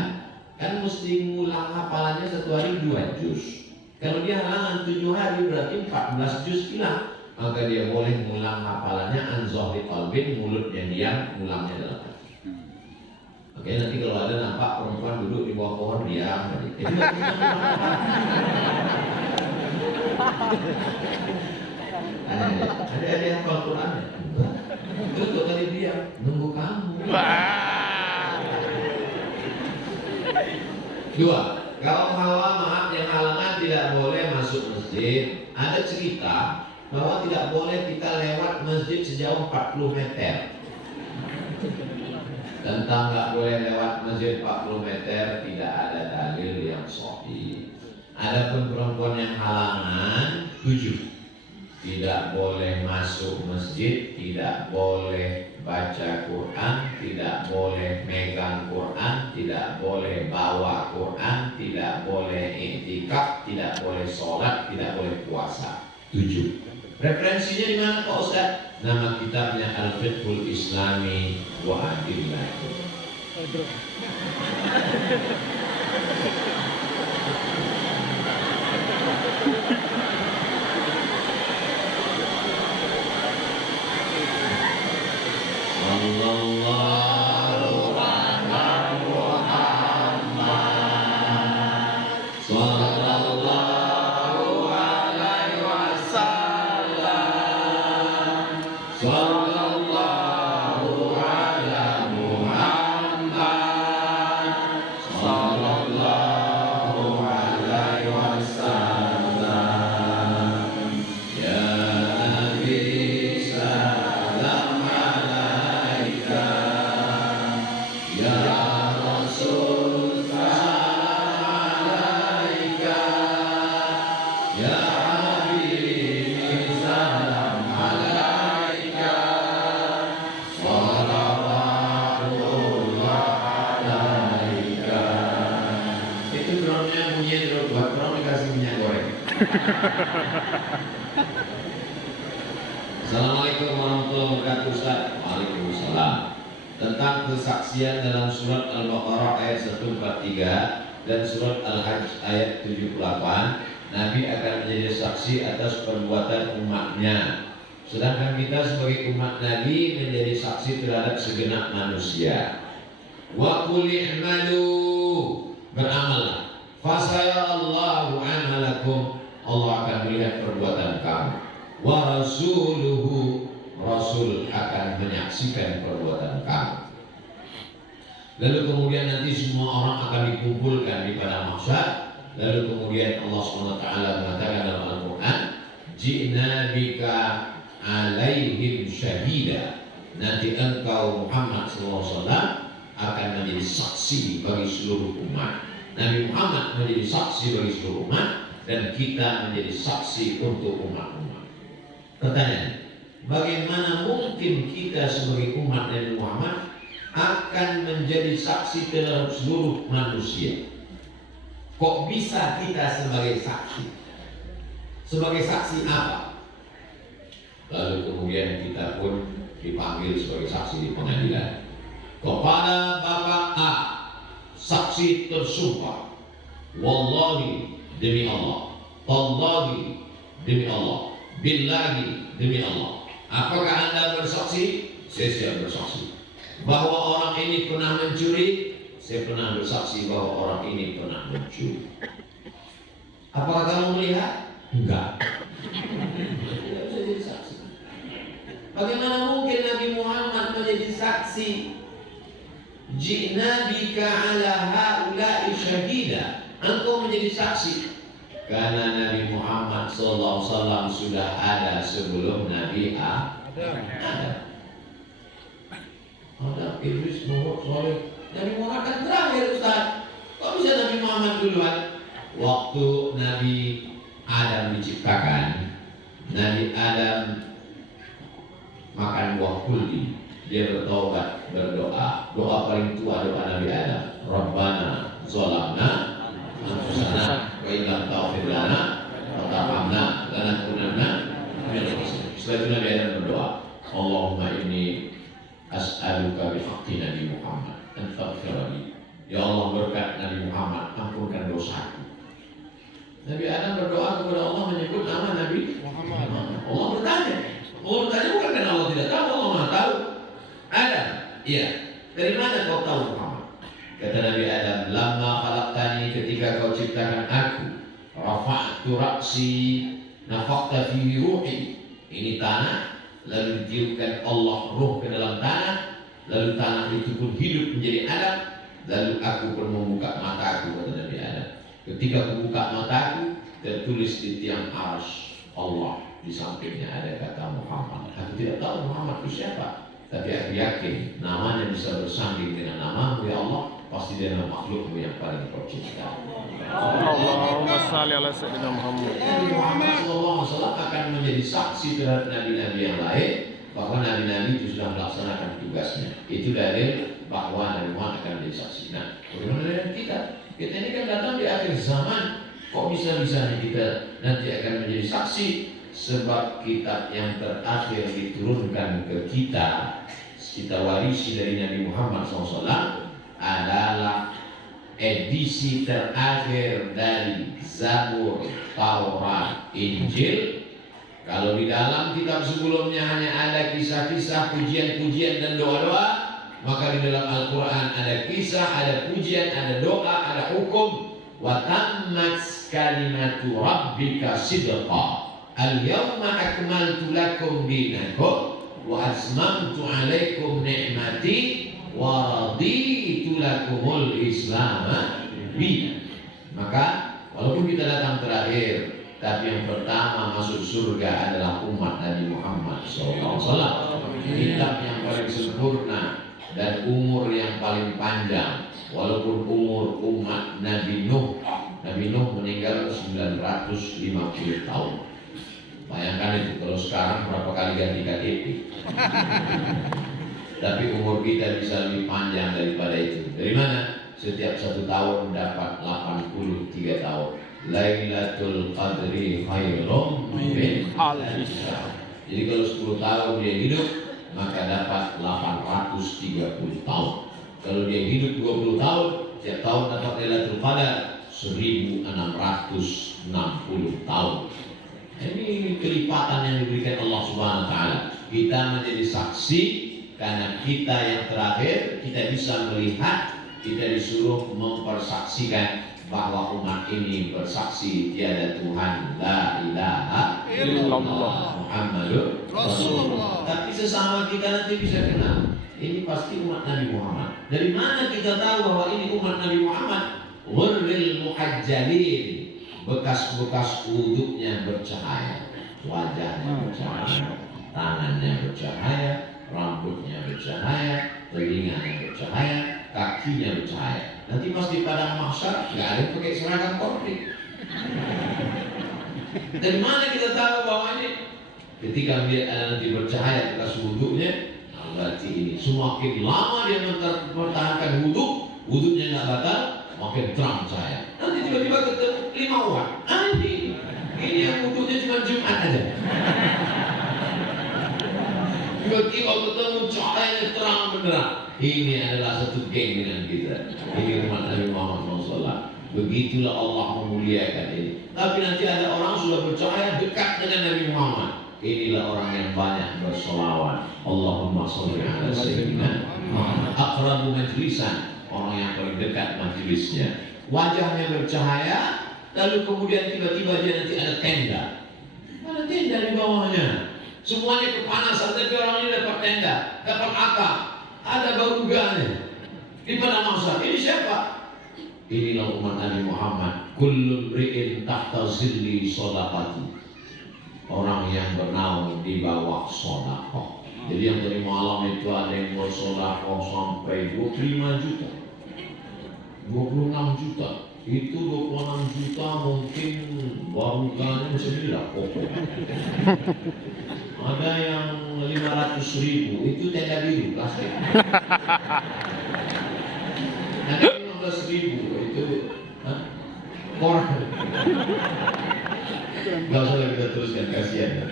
kan mesti ngulang hafalannya satu hari 2 juz. Kalau dia halangan 7 hari berarti 14 juz hilang. Maka dia boleh ngulang hafalannya an zahri qalbin, mulutnya diam, ngulangnya dalam hati. Oke, nanti kalau ada nampak perempuan duduk di bawah pohon diam tadi. Ada yang hafal Quran ya? Enggak. Itu tadi diam, nunggu kamu. Dua, kalau maaf yang halangan tidak boleh masuk masjid. Ada cerita bahwa tidak boleh kita lewat masjid sejauh 40 meter. Tentang nggak boleh lewat masjid 40 meter tidak ada dalil yang sahih. Adapun perempuan yang halangan 7, tidak boleh masuk masjid, tidak boleh baca Quran, tidak boleh megang Quran, tidak boleh bawa Quran, tidak boleh iktikaf, tidak boleh sholat, tidak boleh puasa. 7. Referensinya di mana Pak Ustaz? Nama kitabnya Al-Fiqhul Islami wa Adillatuh. Sallallahu ala Muhammad. Sallallahu alaihi wasallam. Sallallahu ala Muhammad. Sallallahu alaihi wasallam. Ya Nabi salam alaika, ya Rasul salam alaika, ya Habib salam alaika, salawatullah alaika. Itu drumnya bunyi drum, buat drum dikasih minyak goreng. Assalamualaikum warahmatullahi wabarakatuh Ustaz. Waalaikumsalam. Tentang kesaksian dalam surat Al-Baqarah ayat 143 dan surat Al-Hajj ayat 78, Nabi akan menjadi saksi atas perbuatan umatnya. Sedangkan kita sebagai umat Nabi menjadi saksi terhadap segenap manusia. Wa qul i'malu, beramallah. Fasayarallahu amalakum, Allah akan melihat perbuatan kamu. Wa rasuluhu, Rasul akan menyaksikan perbuatan kamu. Lalu kemudian nanti semua orang akan dikumpulkan di padang mahsyar. Lalu kemudian Allah SWT mengatakan dalam Al-Quran, Ji'na bika alaihim syahida. Nanti engkau Muhammad SAW akan menjadi saksi bagi seluruh umat. Nabi Muhammad menjadi saksi bagi seluruh umat, dan kita menjadi saksi untuk umat-umat. Pertanyaan, bagaimana mungkin kita sebagai umat Nabi Muhammad akan menjadi saksi terhadap seluruh manusia? Kok bisa kita sebagai saksi? Sebagai saksi apa? Lalu kemudian kita pun dipanggil sebagai saksi di pengadilan. Kepada Bapak A, saksi tersumpah, wallahi demi Allah, tallahi demi Allah, billahi demi Allah. Apakah Anda bersaksi? Saya siap bersaksi bahwa orang ini pernah mencuri. Saya pernah bersaksi bahwa orang ini pernah mencuri. Apakah kamu melihat? Enggak. Tidak bisa jadi saksi. Bagaimana mungkin Nabi Muhammad menjadi saksi? Ji'na bika ala haula'i syahida. Engkau menjadi saksi karena Nabi Muhammad SAW sudah ada sebelum Nabi Adam. Ada Idris, Nuh, Soleh. Nabi Muhammad kan terakhir Ustaz. Kok bisa Nabi Muhammad duluan? Waktu Nabi Adam diciptakan, Nabi Adam makan buah kuldi. dia bertobat, berdoa. Doa paling tua doa Nabi Adam. Rabbana zalamna anfusana wa illam taghfir lana wa tarhamna lanakunanna minal khasirin. Setelah itu Nabi Adam berdoa, Allahumma inni as'aluka bihaqqi Nabi Muhammad an taghfir li. Ya Allah, berkat Nabi Muhammad, ampunkan dosaku. Nabi Adam berdoa kepada Allah menyebut nama Nabi Muhammad. Allah bertanya bukan karena Allah tidak tahu, Allah Maha tahu. Adam, iya, dari mana kau tahu Muhammad? Kata Nabi Adam, lama khalaqtani, ketika kau ciptakan aku, rafa'tu ra'si, nafaqta fihi ruhi. Ini tanah, lalu ditiupkan Allah ruh ke dalam tanah, lalu tanah itu pun hidup menjadi Adam, lalu aku pun membuka mataku, kata Nabi Adam. Ketika aku buka mataku, tertulis di tiang arsy Allah, di sampingnya ada kata Muhammad. Aku tidak tahu Muhammad itu siapa, tapi aku yakin namanya bisa bersanding dengan namamu ya Allah. Pasti dia nama makhlukmu yang paling kau cipta. Allahumma shalli ala sayyidina Muhammad. Nabi Muhammad SAW akan menjadi saksi terhadap nabi-nabi yang lain, bahwa nabi-nabi itu sudah melaksanakan tugasnya. Itu dalil bahwa Nabi Muhammad akan menjadi saksi. Nah, bagaimana dengan kita? Kita ini kan datang di akhir zaman. Kok bisa-bisanya kita nanti akan menjadi saksi? Sebab kitab yang terakhir diturunkan ke kita warisi dari Nabi Muhammad SAW adalah edisi terakhir dari Zabur, Taurat, Injil. Kalau di dalam kitab sebelumnya hanya ada kisah-kisah, pujian-pujian dan doa-doa, maka di dalam Al-Quran ada kisah, ada pujian, ada doa, ada hukum. Wa tammat kalimatu rabbika sidqa. Al-yawma akmaltu lakum dinakum wa atmamtu alaikum ni'mati wa raditu lakumul Islam dinan. Maka walaupun kita datang terakhir, tapi yang pertama masuk surga adalah umat Nabi Muhammad SAW. Kitab yang paling sempurna dan umur yang paling panjang. Walaupun umur umat Nabi Nuh meninggal 950 tahun. Bayangkan itu, kalau sekarang berapa kali ganti KTP. Tapi umur kita bisa lebih panjang daripada itu. Dari mana? Setiap 1 tahun dapat 83 tahun. Lailatul Qadri khairum min alfi syahr. Jadi kalau 10 tahun dia hidup, maka dapat 830 tahun. Kalau dia hidup 20 tahun, setiap tahun dapat Lailatul Qadar 1660 tahun. Ini kelipatan yang diberikan Allah Subhanahu wa taala. Kita menjadi saksi karena kita yang terakhir, kita bisa melihat, kita disuruh mempersaksikan bahwa umat ini bersaksi tiada Tuhan, la ilaha illallah Muhammadur Rasulullah. Tapi sesama kita nanti bisa kenal, ini pasti umat Nabi Muhammad. Dari mana kita tahu bahwa ini umat Nabi Muhammad? Ghurril muhajjalin, bekas-bekas wuduknya bercahaya, wajahnya bercahaya, tangannya bercahaya, rambutnya bercahaya, telinganya bercahaya, kakinya bercahaya. Nanti pas di padang mahsyar nggak ada yang pakai seragam konflik. Dari mana kita tahu bahwa ini? Ketika dia nanti bercahaya bekas wuduknya, nah berarti ini semakin lama dia mempertahankan wuduknya nggak batal, makin terang cahaya. Nanti tiba-tiba ketemu 5 orang. Ini yang wuduknya cuma Jumat aja. Tiba-tiba ketemu cahayanya terang benderang. Ini adalah satu geng dengan kita. Ini umat Nabi Muhammad SAW. Begitulah Allah memuliakan ini. Tapi nanti ada orang sudah bercahaya dekat dengan Nabi Muhammad. Inilah orang yang banyak bersolawat. Allahumma sholli ala sayyidina Muhammad. Aqrabu majlisan, orang yang paling dekat majlisnya. Wajahnya bercahaya, lalu kemudian tiba-tiba dia nanti ada tenda. Ada tenda di bawahnya. Semuanya kepanasan, tapi orang ini dapat tenda, dapat akar, ada baruganya di padang mahsyar. Ini siapa? Inilah umat Nabi Muhammad. Kullu mri'in tahta zilli shadaqati. Orang yang bernaung di bawah sedekah. Jadi yang dari malam itu ada yang bersedekah sampai 25 juta, 26 juta. itu 26 juta mungkin barukannya bisa dilakukan. Ada yang 500.000 itu tenda biru plastik. Ada 15.000 itu koran. Gak usah kita teruskan, kasihan.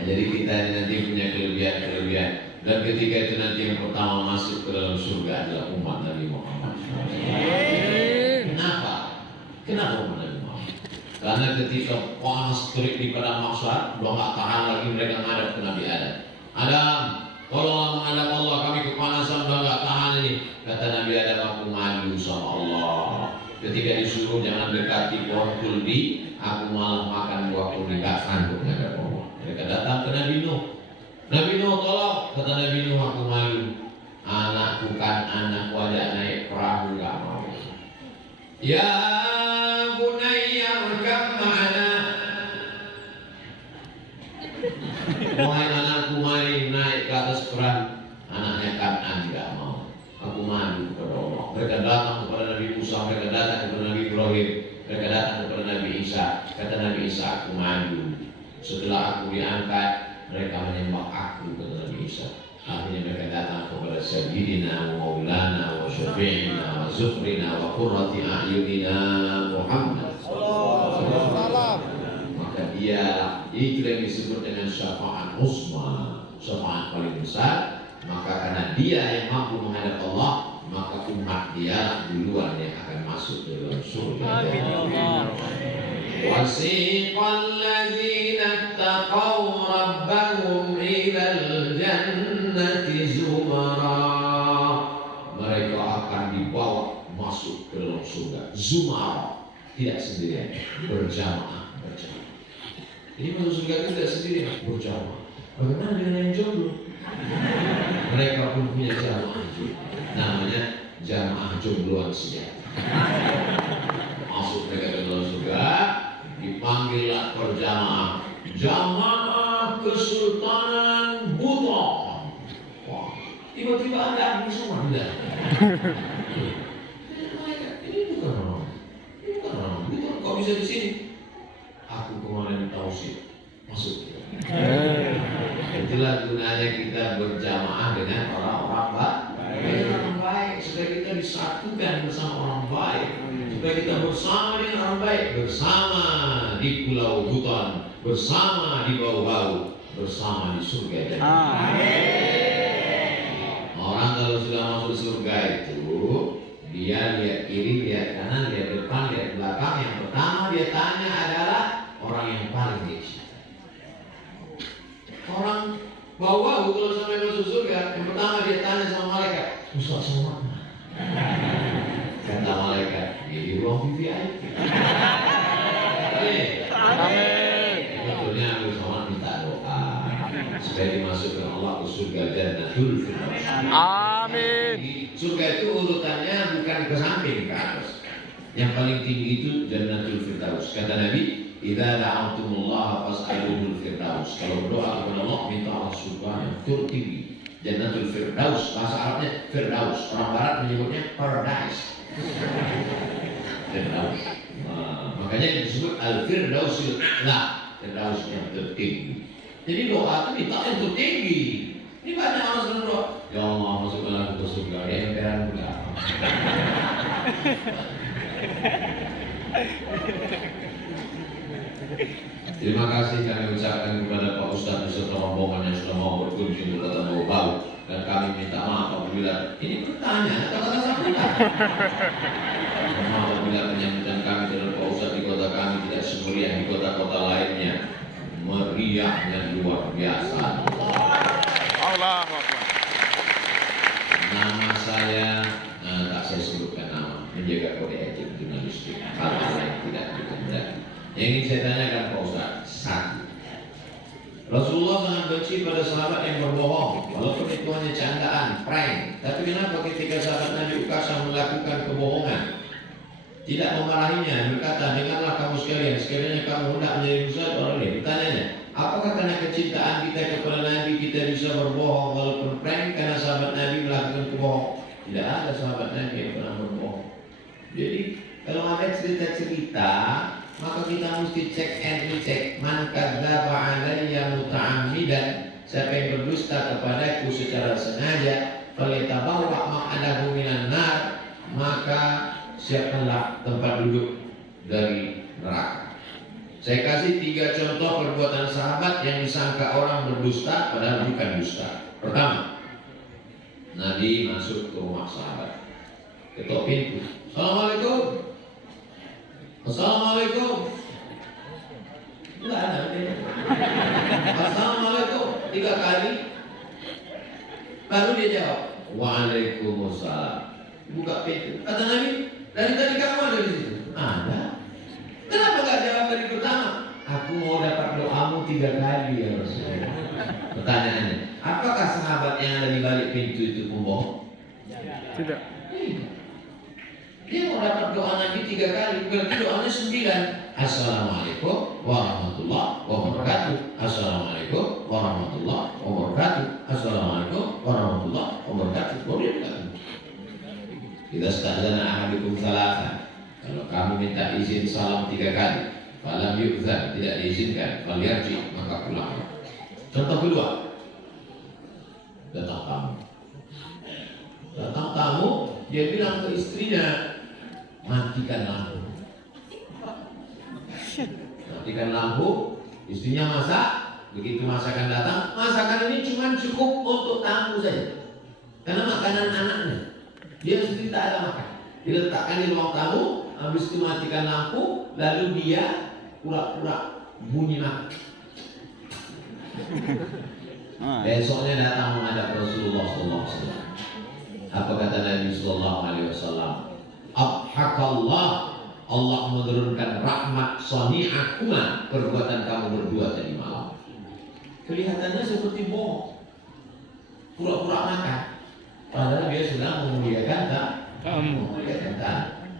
Nah, jadi kita nanti punya kelebihan dan ketika itu nanti yang pertama masuk ke dalam surga adalah umat Nabi Muhammad. Kenapa? Kenapa umat Nabi Muhammad? Karena ketika panas terik di padang mahsyar, udah nggak tahan lagi mereka menghadap ke Nabi Adam. Adam, tolonglah menghadap Allah, kami kepanasan udah nggak tahan ini. Kata Nabi Adam, aku maju sama Allah. Ketika disuruh jangan dekati pohon kuldi, aku malah makan buah kuldi, nggak sanggup menghadap Allah. Mereka datang ke Nabi Nuh. Nabi Nuh tolong, kata Nabi Nuh, aku malu. Anakku kan anak wajah naik perahu, nggak mau. Ya bunayya rkab ma'ana. Wahai anakku, mari naik ke atas perahu. Anaknya Kan'an nggak mau. Aku malu kepada Allah. Mereka datang kepada Nabi Musa, mereka datang kepada Nabi Ibrahim, mereka datang kepada Nabi Isa. Kata Nabi Isa, aku malu. Setelah aku diangkat, mereka menyembah aku, kata Nabi Isa. Akhirnya mereka datang kepada Sayyidina wa Maulana wa Syafi'ina wa Zufrina wa Qurrati A'yunina Muhammad. Maka dia, itu yang disebut dengan syafaat uzma, syafaat paling besar. Maka karena dia yang mampu menghadap Allah, maka umat dia duluan yang akan masuk ke dalam surga. Wasiqal ladzina taqaw rabbahum ilal jannati zumara. Mereka akan dibawa masuk ke dalam surga. Zumara, tidak sendirian, berjamaah. Jadi masuk surga itu tidak sendirian, berjamaah. Bagaimana dengan yang jomblo? Mereka pun punya jamaah juga. Namanya jamaah jombloan sejati. Masuk mereka ke dalam surga, dipanggillah berjamaah. Jamaah Kesultanan Buton. Wah, tiba-tiba ada semua di dalam. Ini bukan orang. Ini bukan orang. Buton kok bisa di sini? Aku kemarin tauhid masuk. Itulah gunanya kita berjamaah dengan orang-orang baik, supaya kita disatukan bersama orang baik, supaya kita bersama dengan orang baik, bersama di Pulau Buton, bersama di Bau-Bau, bersama di surga. Orang kalau sudah masuk surga itu, dia lihat kiri, lihat kanan, lihat depan, lihat belakang. Yang pertama dia tanya adalah orang yang paling dia cinta. Orang Bau-Bau kalau sampai masuk surga, yang pertama dia tanya sama malaikat, Ustaz Somad mana? Kata malaikat, di ruang VIP. Amin. Betulnya Abu Somad minta doa supaya dimasukkan Allah ke surga Jannatul Firdaus. Amin. Surga itu urutannya bukan ke samping, ke atas. Yang paling tinggi itu Jannatul Firdaus. Kata Nabi, idza da'awtumullaha fas'aluhul firdaus. Kalau berdoa kepada Allah, minta Allah surga yang tertinggi, Jannatul Firdaus. Bahasa Arabnya Firdaus. Orang Barat menyebutnya paradise. Firdaus. Makanya disebut Al-Firdausil A'la, Firdaus yang tertinggi. Jadi doa itu minta yang tertinggi. Ini banyak orang selalu doa, ya Allah masukkan aku ke surga. Ya emperan enggak. Terima kasih kami ucapkan kepada Pak Ustadz beserta rombongan yang sudah mau berkunjung ke kota Bau-Bau, dan kami minta maaf apabila ini pertanyaan kata-kata sambutan. Maaf apabila penyambutan kami terhadap Pak Ustadz di kota kami tidak semeriah di kota-kota lainnya. Meriahnya luar biasa. Allahu Akbar. Nama saya tak saya sebutkan nama, menjaga kode etik jurnalistik. Hal lain tidak dikehendaki. Yang ingin saya tanyakan Pak Ustaz, satu, Rasulullah sangat benci pada sahabat yang berbohong, walaupun itu hanya candaan, prank. Tapi kenapa ketika sahabat Nabi Ukasha melakukan kebohongan, tidak memarahinya, berkata, dengarlah kamu sekalian, sekiranya kamu hendak menjadi ustaz orang ini. Pertanyaannya, apakah karena kecintaan kita kepada Nabi kita bisa berbohong walaupun prank karena sahabat Nabi melakukan kebohongan? Tidak ada sahabat Nabi yang pernah berbohong. Jadi kalau ada cerita-cerita, maka kita mesti cek and recheck. Man kadzdzaba alayya muta'ammidan, siapa yang berdusta kepadaku secara sengaja, falyatabawwa maq'adahu minan nar, maka siapkanlah tempat duduk dari neraka. Saya kasih 3 contoh perbuatan sahabat yang disangka orang berdusta padahal bukan dusta. Pertama, Nabi masuk ke rumah sahabat, ketok pintu, Assalamualaikum, Assalamualaikum. Enggak ada. Assalamualaikum 3 kali. Baru dia jawab, Waalaikumsalam. Buka pintu. Kata Nabi, dari tadi kamu ada di situ? Ada. Kenapa enggak jawab dari pertama? Aku mau dapat doamu 3 kali ya Rasulullah. Pertanyaannya, apakah sahabat yang ada di balik pintu itu pembohong? Tidak. Dia mau dapat doa Nabi 3 kali, berarti doanya 9. Assalamualaikum warahmatullahi wabarakatuh. Assalamualaikum warahmatullahi wabarakatuh. Assalamualaikum warahmatullahi wabarakatuh. Boleh tidak? Kita stadzana ahadukum thalatha. Kalau kamu minta izin salam 3 kali, falam yu'zan, tidak diizinkan, falyarji, maka pulang. Contoh kedua, datang tamu. Datang tamu, dia bilang ke istrinya, matikan lampu. Matikan lampu, istrinya masak. Begitu masakan datang, masakan ini cuma cukup untuk tamu saja, karena makanan anaknya. Dia sendiri tak ada makan. Diletakkan di ruang tamu, habis itu matikan lampu, lalu dia pura-pura bunyi mati. Besoknya datang menghadap Rasulullah SAW. Apa kata Nabi SAW? Abhakallah, Allah menurunkan rahmat sani'akuma, perbuatan kamu berdua tadi malam. Kelihatannya seperti bohong, pura-pura makan, padahal dia sedang memuliakan tamu.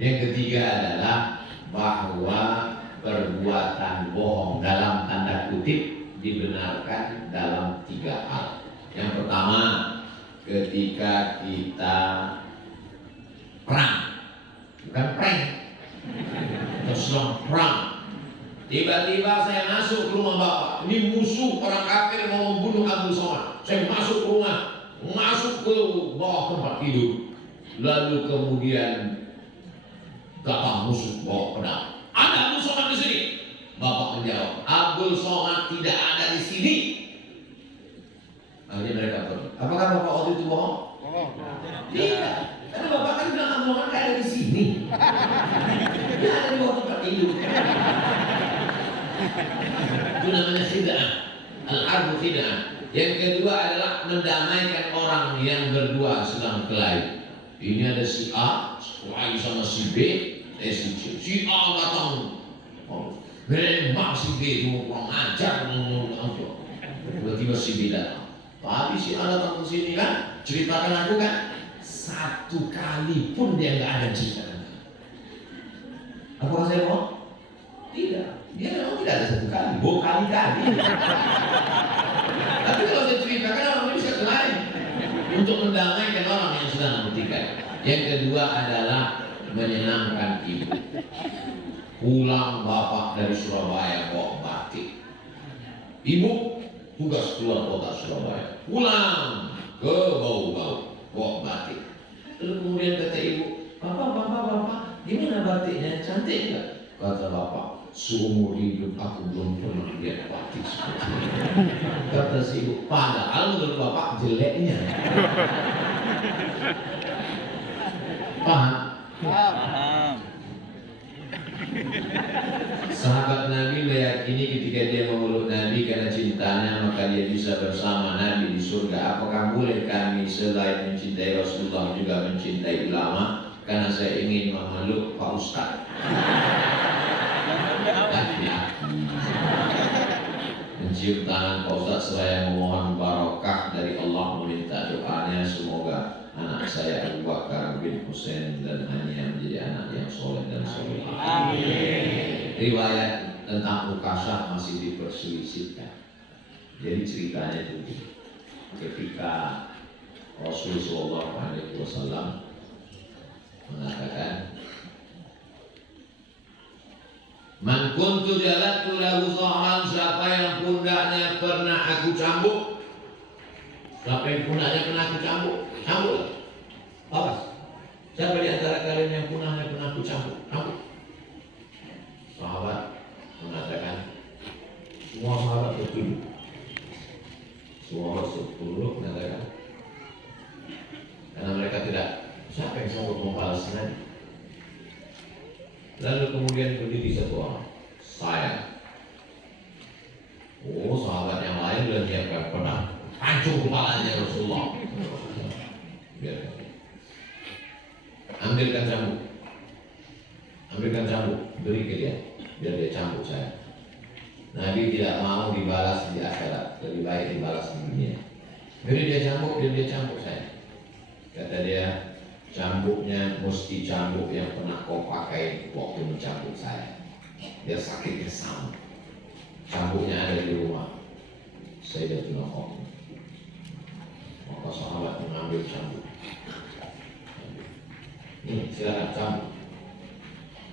Yang ketiga adalah bahwa perbuatan bohong dalam tanda kutip dibenarkan dalam 3 hal. Yang pertama, ketika kita perang, bukan prank, sedang perang. Tiba-tiba saya masuk ke rumah bapak, ini musuh orang kafir mau membunuh Abu Somad. Saya masuk ke rumah, masuk ke bawah tempat tidur, lalu kemudian datang musuh bawa pedang. Ada Abu Somad di sini. Bapak menjawab, Abdul Somad tidak ada di sini. Akhirnya mereka pergi. Apakah bapak waktu itu bohong? Tidak. Karena bapak kan bilang Abdul Somad tidak ada di sini. Dia ada di bawah tempat tidur. Itu namanya khid'ah. Al-arbu khid'ah. Yang kedua adalah mendamaikan orang yang berdua sedang kelahi. Ini ada si A, kelahi sama si B, si C. Si A datang. Memang si B itu kurang ajar, tiba-tiba si B datang. Tapi si A datang ke sini kan, ceritakan aku kan, 1 kali pun dia nggak ada ceritakan. Apakah saya bohong? Tidak. Dia memang tidak ada 1 kali, kali-kali. Tapi kalau saya ceritakan orang ini bisa kelahi untuk mendamaikan orang yang sedang bertikai. Yang kedua adalah menyenangkan ibu. Pulang bapak dari Surabaya bawa batik. Ibu tugas keluar kota Surabaya. Pulang ke Bau-Bau bawa batik. Lalu kemudian kata ibu, Bapak, gimana batiknya? Cantik nggak? Kata bapak, seumur hidup aku belum pernah lihat batik seperti ini. Kata si ibu, padahal menurut bapak jeleknya. Paham? Paham. Sahabat Nabi meyakini ketika dia memeluk Nabi karena cintanya maka dia bisa bersama Nabi di surga. Apakah boleh kami selain mencintai Rasulullah juga mencintai ulama? Karena saya ingin memeluk Pak Ustaz. Mencium tangan Pak Ustaz seraya memohon barokah dari Allah, meminta doanya semoga anak saya Abu Bakar bin Husain dan Hania menjadi anak yang soleh dan soleh. Amin. Riwayat tentang Ukasah masih diperselisihkan. Jadi ceritanya itu ketika Rasulullah SAW mengatakan Man kuntu jalatu lahu dhahran, siapa yang pundaknya pernah aku cambuk, siapa yang pundaknya pernah aku cambuk, cambuk. Awas. Siapa di antara kalian yang pundaknya pernah aku cambuk, cambuk. Sahabat mengatakan, semua sahabat bertunduk. Semua bertunduk mengatakan, karena mereka tidak, siapa yang sanggup membalas Nabi. Lalu kemudian berdiri satu orang, saya. Oh, sahabat yang lain sudah siapkan pedang, hancur kepalanya Rasulullah. Biar ambilkan cambuk, beri ke dia, biar dia cambuk saya. Nabi tidak mau dibalas di akhirat, lebih baik dibalas di dunia. Beri dia cambuk, biar dia cambuk saya. Kata dia, cambuknya mesti cambuk yang pernah kau pakai waktu mencambuk saya, biar sakitnya sama. Cambuknya ada di rumah Sayyidatina Fatimah. Maka sahabat mengambil cambuk. Ini silakan cambuk.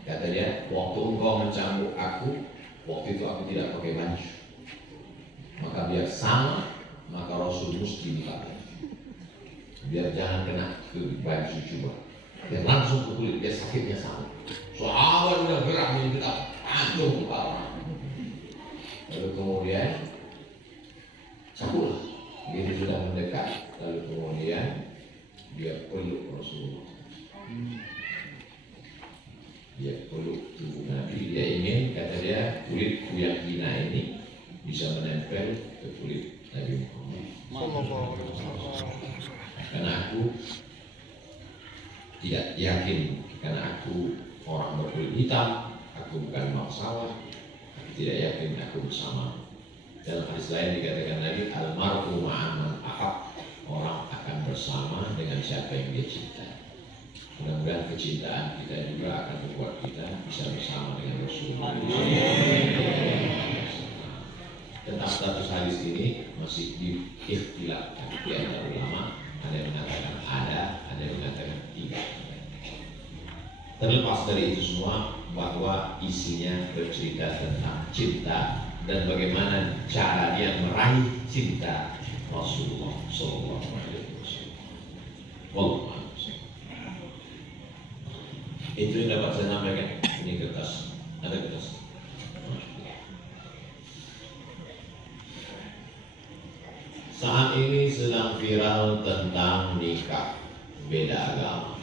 Kata dia, waktu engkau mencambuk aku, waktu itu aku tidak pakai baju. Maka biar sama, maka Rasul mesti dipakai. Biar jangan kena ke baju coba, biar langsung ke kulit, biar sakitnya sama. Sahabat udah gerak kita hancur kepala. Lalu kemudian cambuklah, dia sudah mendekat. Lalu kemudian dia peluk Rasulullah. Dia peluk tubuh Nabi. Dia ingin, kata dia, kulitku yang hina ini bisa menempel ke kulit Nabi Muhammad. Karena aku tidak yakin, karena aku orang berkulit hitam, aku bukan bangsawan, aku tidak yakin aku bersama. Dalam hadis lain dikatakan Nabi, almarhum ma'aman ahab, orang akan bersama dengan siapa yang dia cinta. Mudah-mudahan kecintaan kita juga akan membuat kita bisa bersama dengan Rasulullah. Tentang status hadis ini masih diikhtilafkan di antara ulama. Ada yang mengatakan ada yang mengatakan tidak. Terlepas dari itu semua, bahwa isinya bercerita tentang cinta dan bagaimana cara dia meraih cinta Rasulullah SAW. Wallahu a'lam. Itu yang dapat saya sampaikan. Ini kertas, ada kertas. Saat ini sedang viral tentang nikah beda agama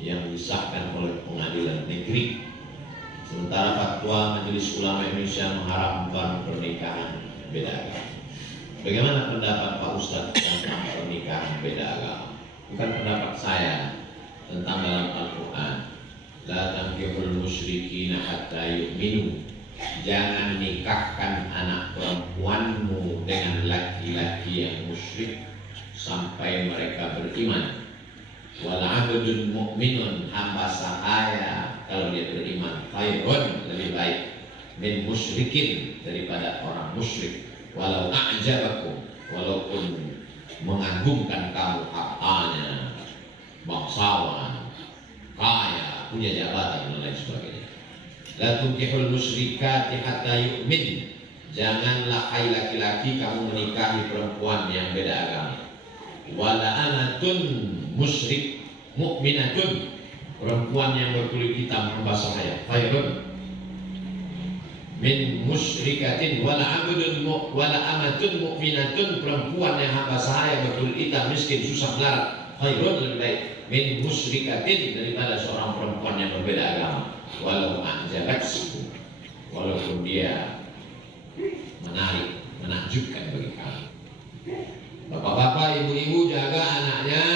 yang disahkan oleh pengadilan negeri. Sementara fatwa Majelis Ulama Indonesia mengharamkan pernikahan beda agama. Bagaimana pendapat Pak Ustadz tentang pernikahan beda agama? Bukan pendapat saya, tentang dalam Al-Quran. La tankihul musyrikina hatta yu'minu. Jangan nikahkan anak perempuanmu dengan laki-laki yang musyrik sampai mereka beriman. Wal 'abdun mu'minun, hamba sahaya kalau dia beriman, khairun, lebih baik, min musyrikin, daripada orang musyrik. Walau a'jabakum, walaupun mengagumkan kamu hartanya, bangsawan, kaya, punya jabatan dan lain sebagainya. La tunkihul musyrikati hatta yu'min. Janganlah hai laki-laki kamu menikahi perempuan yang beda agama. Wala anatun musyrik mu'minatun, perempuan yang berkulit hitam hamba sahaya, khairun min musyrikatin. Wala amatun mu'minatun, perempuan yang hamba sahaya berkulit hitam miskin susah melarat, khairun, lebih baik, min musyrikatin, daripada seorang perempuan yang berbeda agama. Walau a'jabatkum, walaupun dia menarik, menakjubkan bagi kamu. Bapak-bapak, ibu-ibu, jaga anaknya.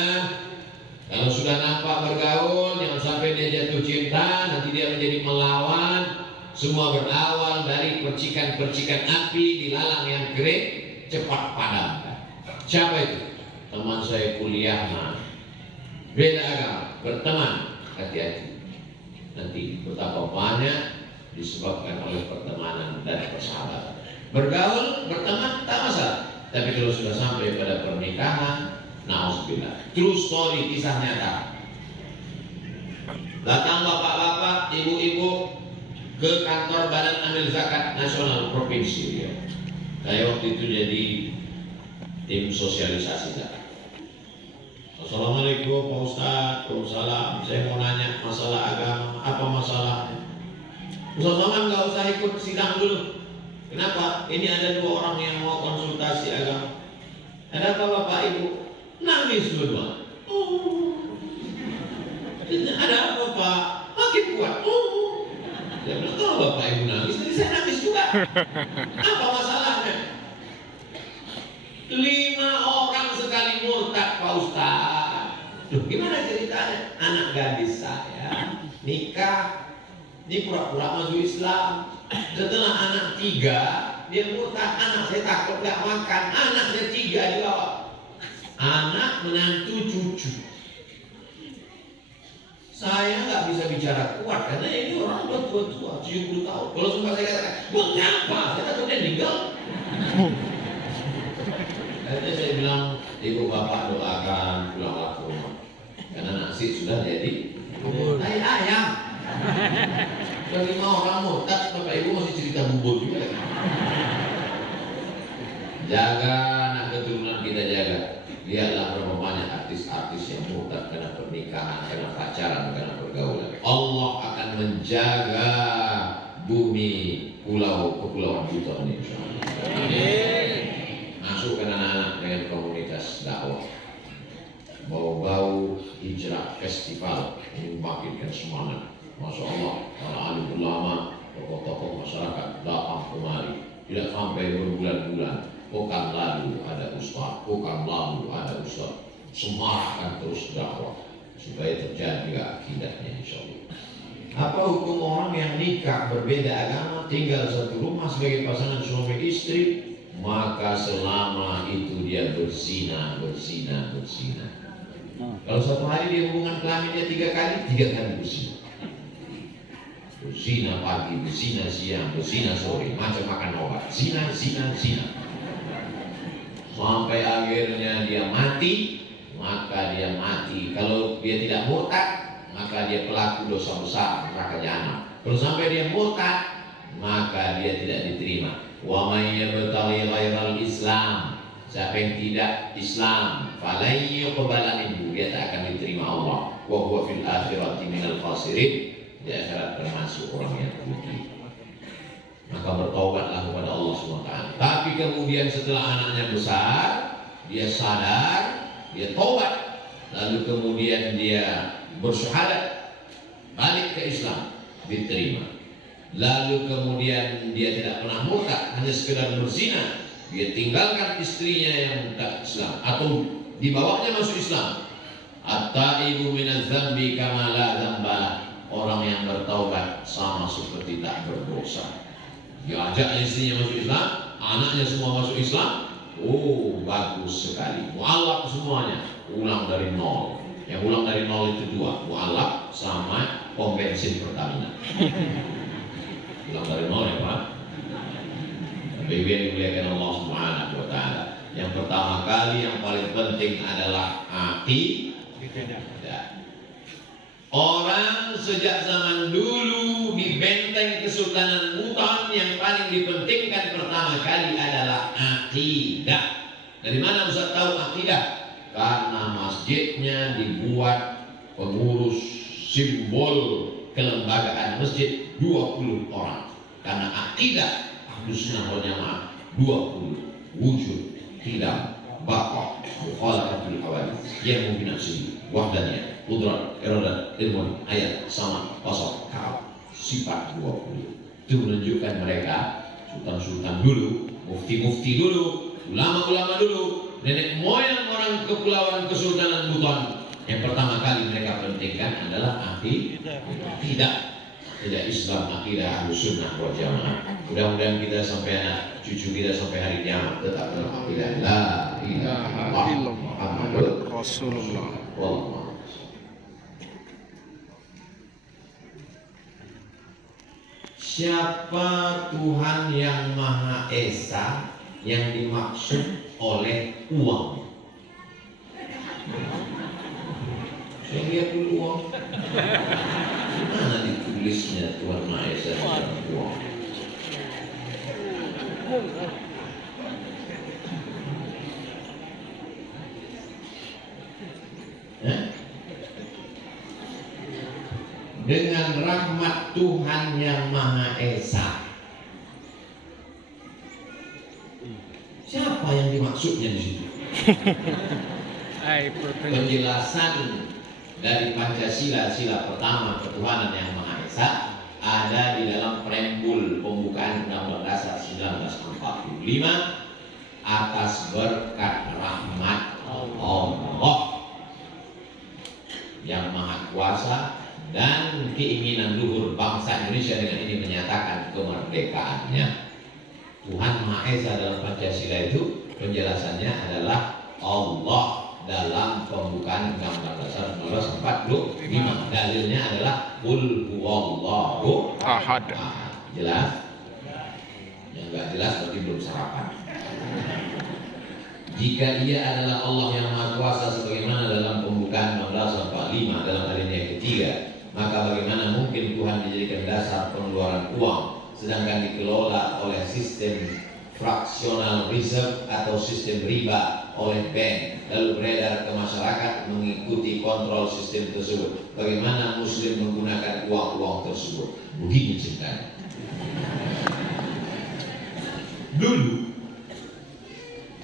Kalau sudah nampak bergaul, jangan sampai dia jatuh cinta, nanti dia menjadi melawan. Semua berawal dari percikan-percikan api di lalang yang kering, cepat padamkan. Siapa itu? Teman saya kuliah, beda agama, berteman, hati-hati. Nanti betapa banyak disebabkan oleh pertemanan dan persahabatan. Bergaul, berteman, tak masalah. Tapi kalau sudah sampai pada pernikahan, na'udzubillah. True story, kisah nyata. Datang bapak-bapak, ibu-ibu, ke kantor Badan Amil Zakat Nasional Provinsi dia. Saya waktu itu jadi tim sosialisasi zakat. Assalamualaikum Pak Ustadz, Waalaikumsalam. Saya mau nanya masalah agama, apa masalahnya? Ustadz Somad nggak usah ikut sidang dulu. Kenapa? Ini ada 2 orang yang mau konsultasi agama. Ada apa Bapak Ibu? Nangis dua-dua. Ada apa Pak? Makin kuat. Dia bilang, kalau Bapak Ibu nangis, jadi saya nangis juga. Apa masalahnya? 5 orang sekali murtad Pak Ustaz. Duh, gimana ceritanya? Anak gadis saya nikah, ini pura-pura masuk Islam. Setelah anak 3, dia murtad. Anak saya takut gak makan. Anaknya 3 dibawa. Anak, menantu, cucu. Saya nggak bisa bicara kuat karena ini orang udah tua-tua, 70 tahun. Kalau sumpah saya katakan, mengapa? Saya takutnya meninggal. Akhirnya saya bilang, ibu bapak doakan pulanglah ke rumah. Karena nasi sudah jadi bubur. Ayam. Sudah 5 orang murtad, bapak ibu masih cerita bubur juga lagi. Jaga anak keturunan kita, jaga. Lihatlah berapa banyak artis-artis yang murtad karena pernikahan, karena pacaran, karena pergaulan. Allah akan menjaga bumi kepulauan Buton ini. Masukkan anak-anak dengan komunitas dakwah. Bau-bau hijrah festival ini membangkitkan semangat. Masya Allah, para alim ulama, tokoh-tokoh masyarakat datang kemari. Tidak sampai berbulan-bulan. Pekan lalu ada ustaz, pekan lalu ada ustaz. Semangatkan terus dakwah supaya terjadi akidahnya insyaallah. Apa hukum orang yang nikah berbeda agama, tinggal satu rumah sebagai pasangan suami istri, maka selama itu dia berzina. Kalau satu hari dia hubungan kelaminnya 3 kali, 3 kali berzina. Berzina pagi, berzina siang, berzina sore, macam makan obat. Zina. Sampai akhirnya dia mati, maka dia mati. Kalau dia tidak murtad, maka dia pelaku dosa besar, neraka jahanam. Kalau sampai dia murtad, maka dia tidak diterima. Wa may yabtaghi ghairal Islam, siapa yang tidak Islam, falan yuqbala minhu, dia tak akan diterima Allah. Wa huwa fil akhirati minal khasirin, di akhirat termasuk orang yang rugi. Maka bertaubatlah kepada Allah SWT. Tapi kemudian setelah anaknya besar, dia sadar, dia taubat, lalu kemudian dia bersyahadat, balik ke Islam, diterima. Lalu kemudian dia tidak pernah murtad, hanya sekedar berzina, dia tinggalkan istrinya yang tak Islam atau dibawanya masuk Islam. At-taibu minadz dzambi kama la dzambalah. Orang yang bertaubat sama seperti tak berdosa. Dia ajak istrinya masuk Islam, anaknya semua masuk Islam. Oh, bagus sekali. Mu'allaq semuanya, ulang dari nol. Yang ulang dari nol itu 2, mu'allaq sama pom bensin Pertamina. Ulang dari nol ya Pak. Tapi yang dimuliakan Allah Subhanahu wa Ta'ala. Yang pertama kali yang paling penting adalah aqidah. Orang sejak zaman dulu di benteng Kesultanan Buton yang paling dipentingkan pertama kali adalah akidah. Dari mana Ustaz tahu akidah? Karena masjidnya dibuat pengurus simbol kelembagaan masjid 20 orang. Karena akidah Ahlus Sunnah wal Jamaah 20 wujud, tidak baqa, mukhalafahul hawadits, yang binafsihi, wahdaniyah, qudrat, iradat, ilmun, ayat, sama, basar, kaaf, sifat 20. Itu menunjukkan mereka sultan-sultan dulu, mufti-mufti dulu, ulama-ulama dulu, nenek moyang orang kepulauan Kesultanan Buton. Yang pertama kali mereka pentingkan adalah akidah. Tidak Islam, akidah Ahlus Sunnah wal Jamaah. Mudah-mudahan kita sampai anak cucu kita sampai hari kiamat tetap berakidah la ilaha illallah Muhammadur Rasulullah. Wallahu. Siapa Tuhan yang Maha Esa yang dimaksud oleh uang? Saya lihat dulu uang. Mana ditulis tulisnya Tuhan Maha Esa di dalam uang. Dengan rahmat Tuhan yang Maha Esa. Siapa yang dimaksudnya di situ? Penjelasan dari Pancasila, sila pertama ketuhanan yang Maha Esa, ada di dalam preambul pembukaan Undang-Undang Dasar 1945 atas berkat rahmat Allah yang Maha Kuasa dan keinginan luhur bangsa Indonesia dengan ini menyatakan kemerdekaannya. Tuhan Maha Esa dalam Pancasila itu penjelasannya adalah Allah dalam pembukaan Undang-Undang Dasar 1945. Dalilnya adalah Qul huwallahu ahad. Jelas? Yang enggak jelas berarti belum sarapan. Jika ia adalah Allah yang Maha Kuasa sebagaimana dalam pembukaan 1945 dalam alinea yang ketiga, maka bagaimana mungkin Tuhan dijadikan dasar pengeluaran uang sedangkan dikelola oleh sistem fractional reserve atau sistem riba oleh bank lalu beredar ke masyarakat mengikuti kontrol sistem tersebut. Bagaimana Muslim menggunakan uang-uang tersebut? Begini ceritanya. Dulu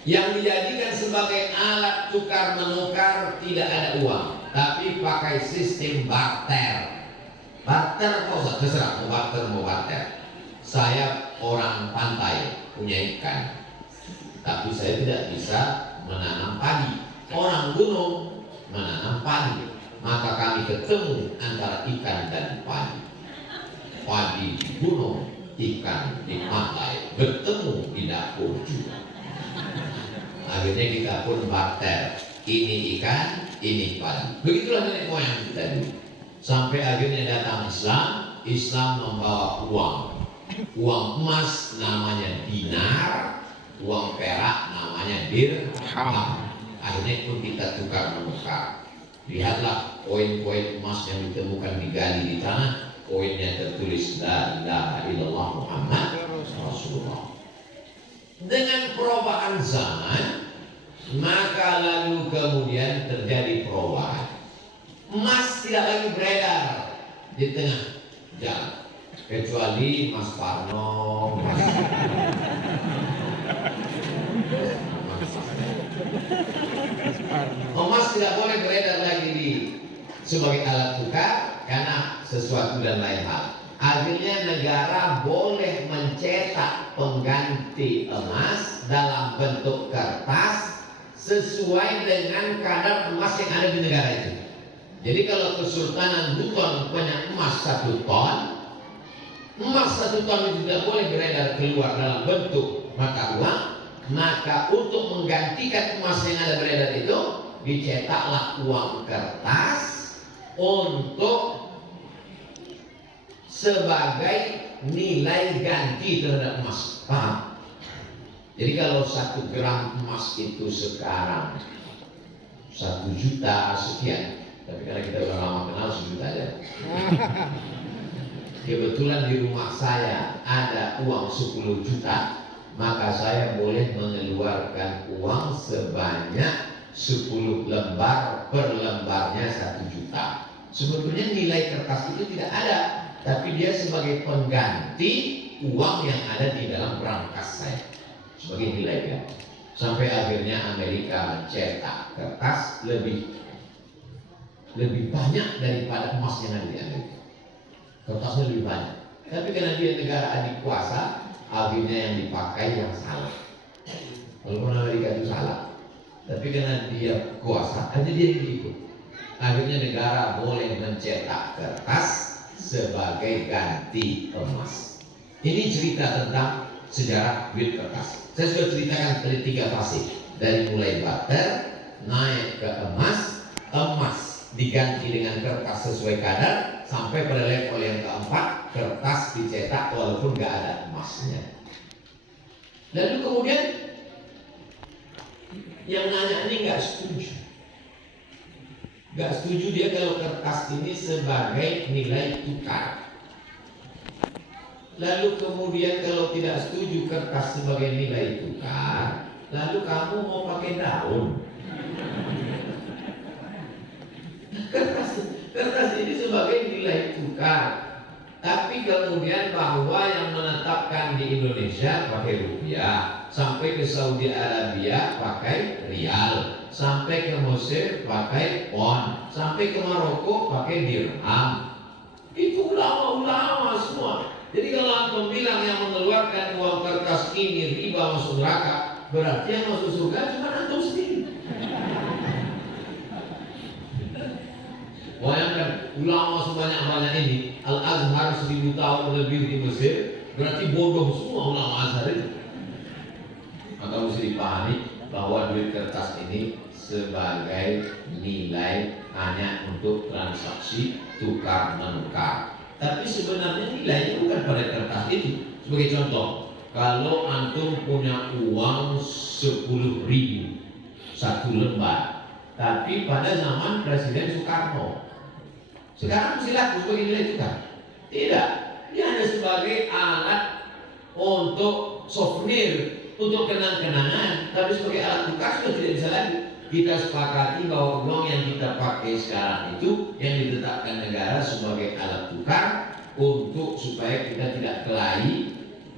yang dijadikan sebagai alat tukar menukar tidak ada uang, tapi pakai sistem barter. Barter kok terserah mau barter. Saya orang pantai punya ikan, tapi saya tidak bisa menanam padi. Orang gunung menanam padi, maka kami ketemu antara ikan dan padi. Padi di gunung, ikan di pantai, bertemu di dapur juga. Akhirnya kita pun barter, ini ikan, ini padi. Begitulah nenek moyang kita dulu. Sampai akhirnya datang Islam. Islam membawa uang emas namanya dinar, uang perak namanya dirham. Akhirnya pun kita tukar menukar. Lihatlah koin-koin emas yang ditemukan digali di tanah, koinnya tertulis la ilaha illallah Muhammad Rasulullah. Dengan perubahan zaman, maka lalu kemudian terjadi perubahan. Emas tidak lagi beredar di tengah jalan, kecuali Mas Parno, emas tidak boleh beredar lagi sebagai alat tukar karena sesuatu dan lain hal. Akhirnya negara boleh mencetak pengganti emas dalam bentuk kertas sesuai dengan kadar emas yang ada di negara itu. Jadi kalau Kesultanan Buton punya emas 1 ton, emas 1 ton itu tidak boleh beredar keluar dalam bentuk mata uang, maka untuk menggantikan emas yang ada beredar itu dicetaklah uang kertas untuk sebagai nilai ganti terhadap emas. Paham? Jadi kalau 1 gram emas itu sekarang 1 juta sekian, tapi karena kita udah lama kenal 1 juta aja. Kebetulan di rumah saya ada uang 10 juta, maka saya boleh mengeluarkan uang sebanyak 10 lembar, per lembarnya 1 juta. Sebetulnya nilai kertas itu tidak ada, tapi dia sebagai pengganti uang yang ada di dalam brankas saya sebagai nilai ganti. Sampai akhirnya Amerika mencetak kertas lebih banyak daripada emas yang ada di Amerika. Kertasnya lebih banyak. Tapi karena dia negara adikuasa, akhirnya yang dipakai yang salah. Walaupun Amerika itu salah, tapi karena dia kuasa, aja dia yang ikut. Akhirnya negara boleh mencetak kertas sebagai ganti emas. Ini cerita tentang sejarah duit kertas. Saya sudah ceritakan dari 3 fase, dari mulai barter, naik ke emas, emas diganti dengan kertas sesuai kadar, sampai pada level yang keempat, kertas dicetak walaupun nggak ada emasnya. Lalu kemudian yang nanya ini nggak setuju. Nggak setuju dia kalau kertas ini sebagai nilai tukar. Lalu kemudian kalau tidak setuju kertas sebagai nilai tukar, lalu kamu mau pakai daun. Kertas ini sebagai nilai tukar. Tapi kemudian bahwa yang menetapkan di Indonesia pakai rupiah, sampai ke Saudi Arabia pakai rial, sampai ke Mesir pakai pon, sampai ke Maroko pakai dirham. Itu ulama-ulama semua. Jadi kalau antum bilang yang mengeluarkan uang kertas ini riba masuk neraka, berarti yang masuk surga cuma antum sendiri. Bayangkan ulama sebanyak-banyak ini, Al-Azhar 1000 tahun lebih di Mesir, berarti bodoh semua ulama Azhar itu. Maka mesti dipahami bahwa duit kertas ini sebagai nilai hanya untuk transaksi tukar menukar. Tapi sebenarnya nilainya bukan pada kertas itu. Sebagai contoh, kalau antum punya uang 10.000 satu lembar, tapi pada zaman Presiden Soekarno, sekarang masih laku sebagai nilai tukar? Tidak, dia hanya sebagai alat untuk souvenir, untuk kenang-kenangan, tapi sebagai alat tukar sudah tidak bisa lagi. Kita sepakati bahwa uang yang kita pakai sekarang itu yang ditetapkan negara sebagai alat tukar untuk supaya kita tidak kelahi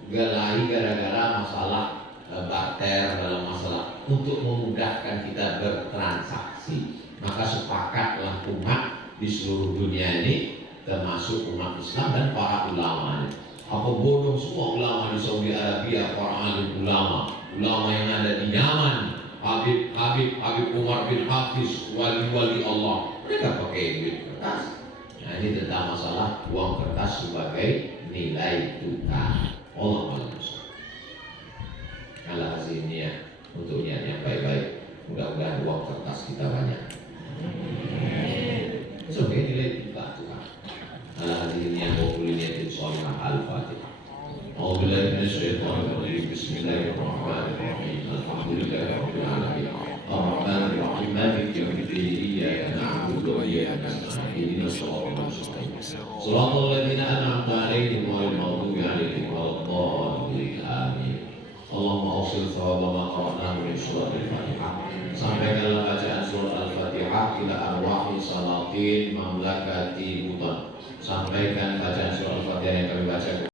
gara-gara masalah barter, dalam masalah untuk memudahkan kita bertransaksi. Maka sepakatlah umat di seluruh dunia ini, termasuk umat Islam dan para ulama. Apa bodoh semua ulama di Saudi Arabia, para alim ulama yang ada di Yaman, Habib Umar bin Hafiz, wali-wali Allah, mereka pakai duit kertas. Nah, ini tentang masalah uang kertas sebagai nilai tukar. Allah Allah hasilnya untuk niat yang baik-baik. Mudah-mudahan uang kertas kita banyak sebagai nilai tukar. Allah hasilnya waqul niyatin shalihah. Al-Fatihah. A'udzubillahi minasyaitonir rajim. Bismillahirrahmanirrahim. Alhamdulillahi rabbil alamin. Ar-Rahmanir Rahim. Maliki yaumiddin. Iyyaka na'budu wa iyyaka nasta'in. Ihdinas siratal mustaqim. Shiratal ladzina an'amta 'alaihim ghairil maghdubi 'alaihim waladdallin. Amin. Allahumma awsil thawaba ma qara'nahu min suratil Fatihah. Sampaikanlah bacaan surat Al-Fatihah ila arwahi salatin mamlakati buton. Sampaikan bacaan surat Al-Fatihah yang kami baca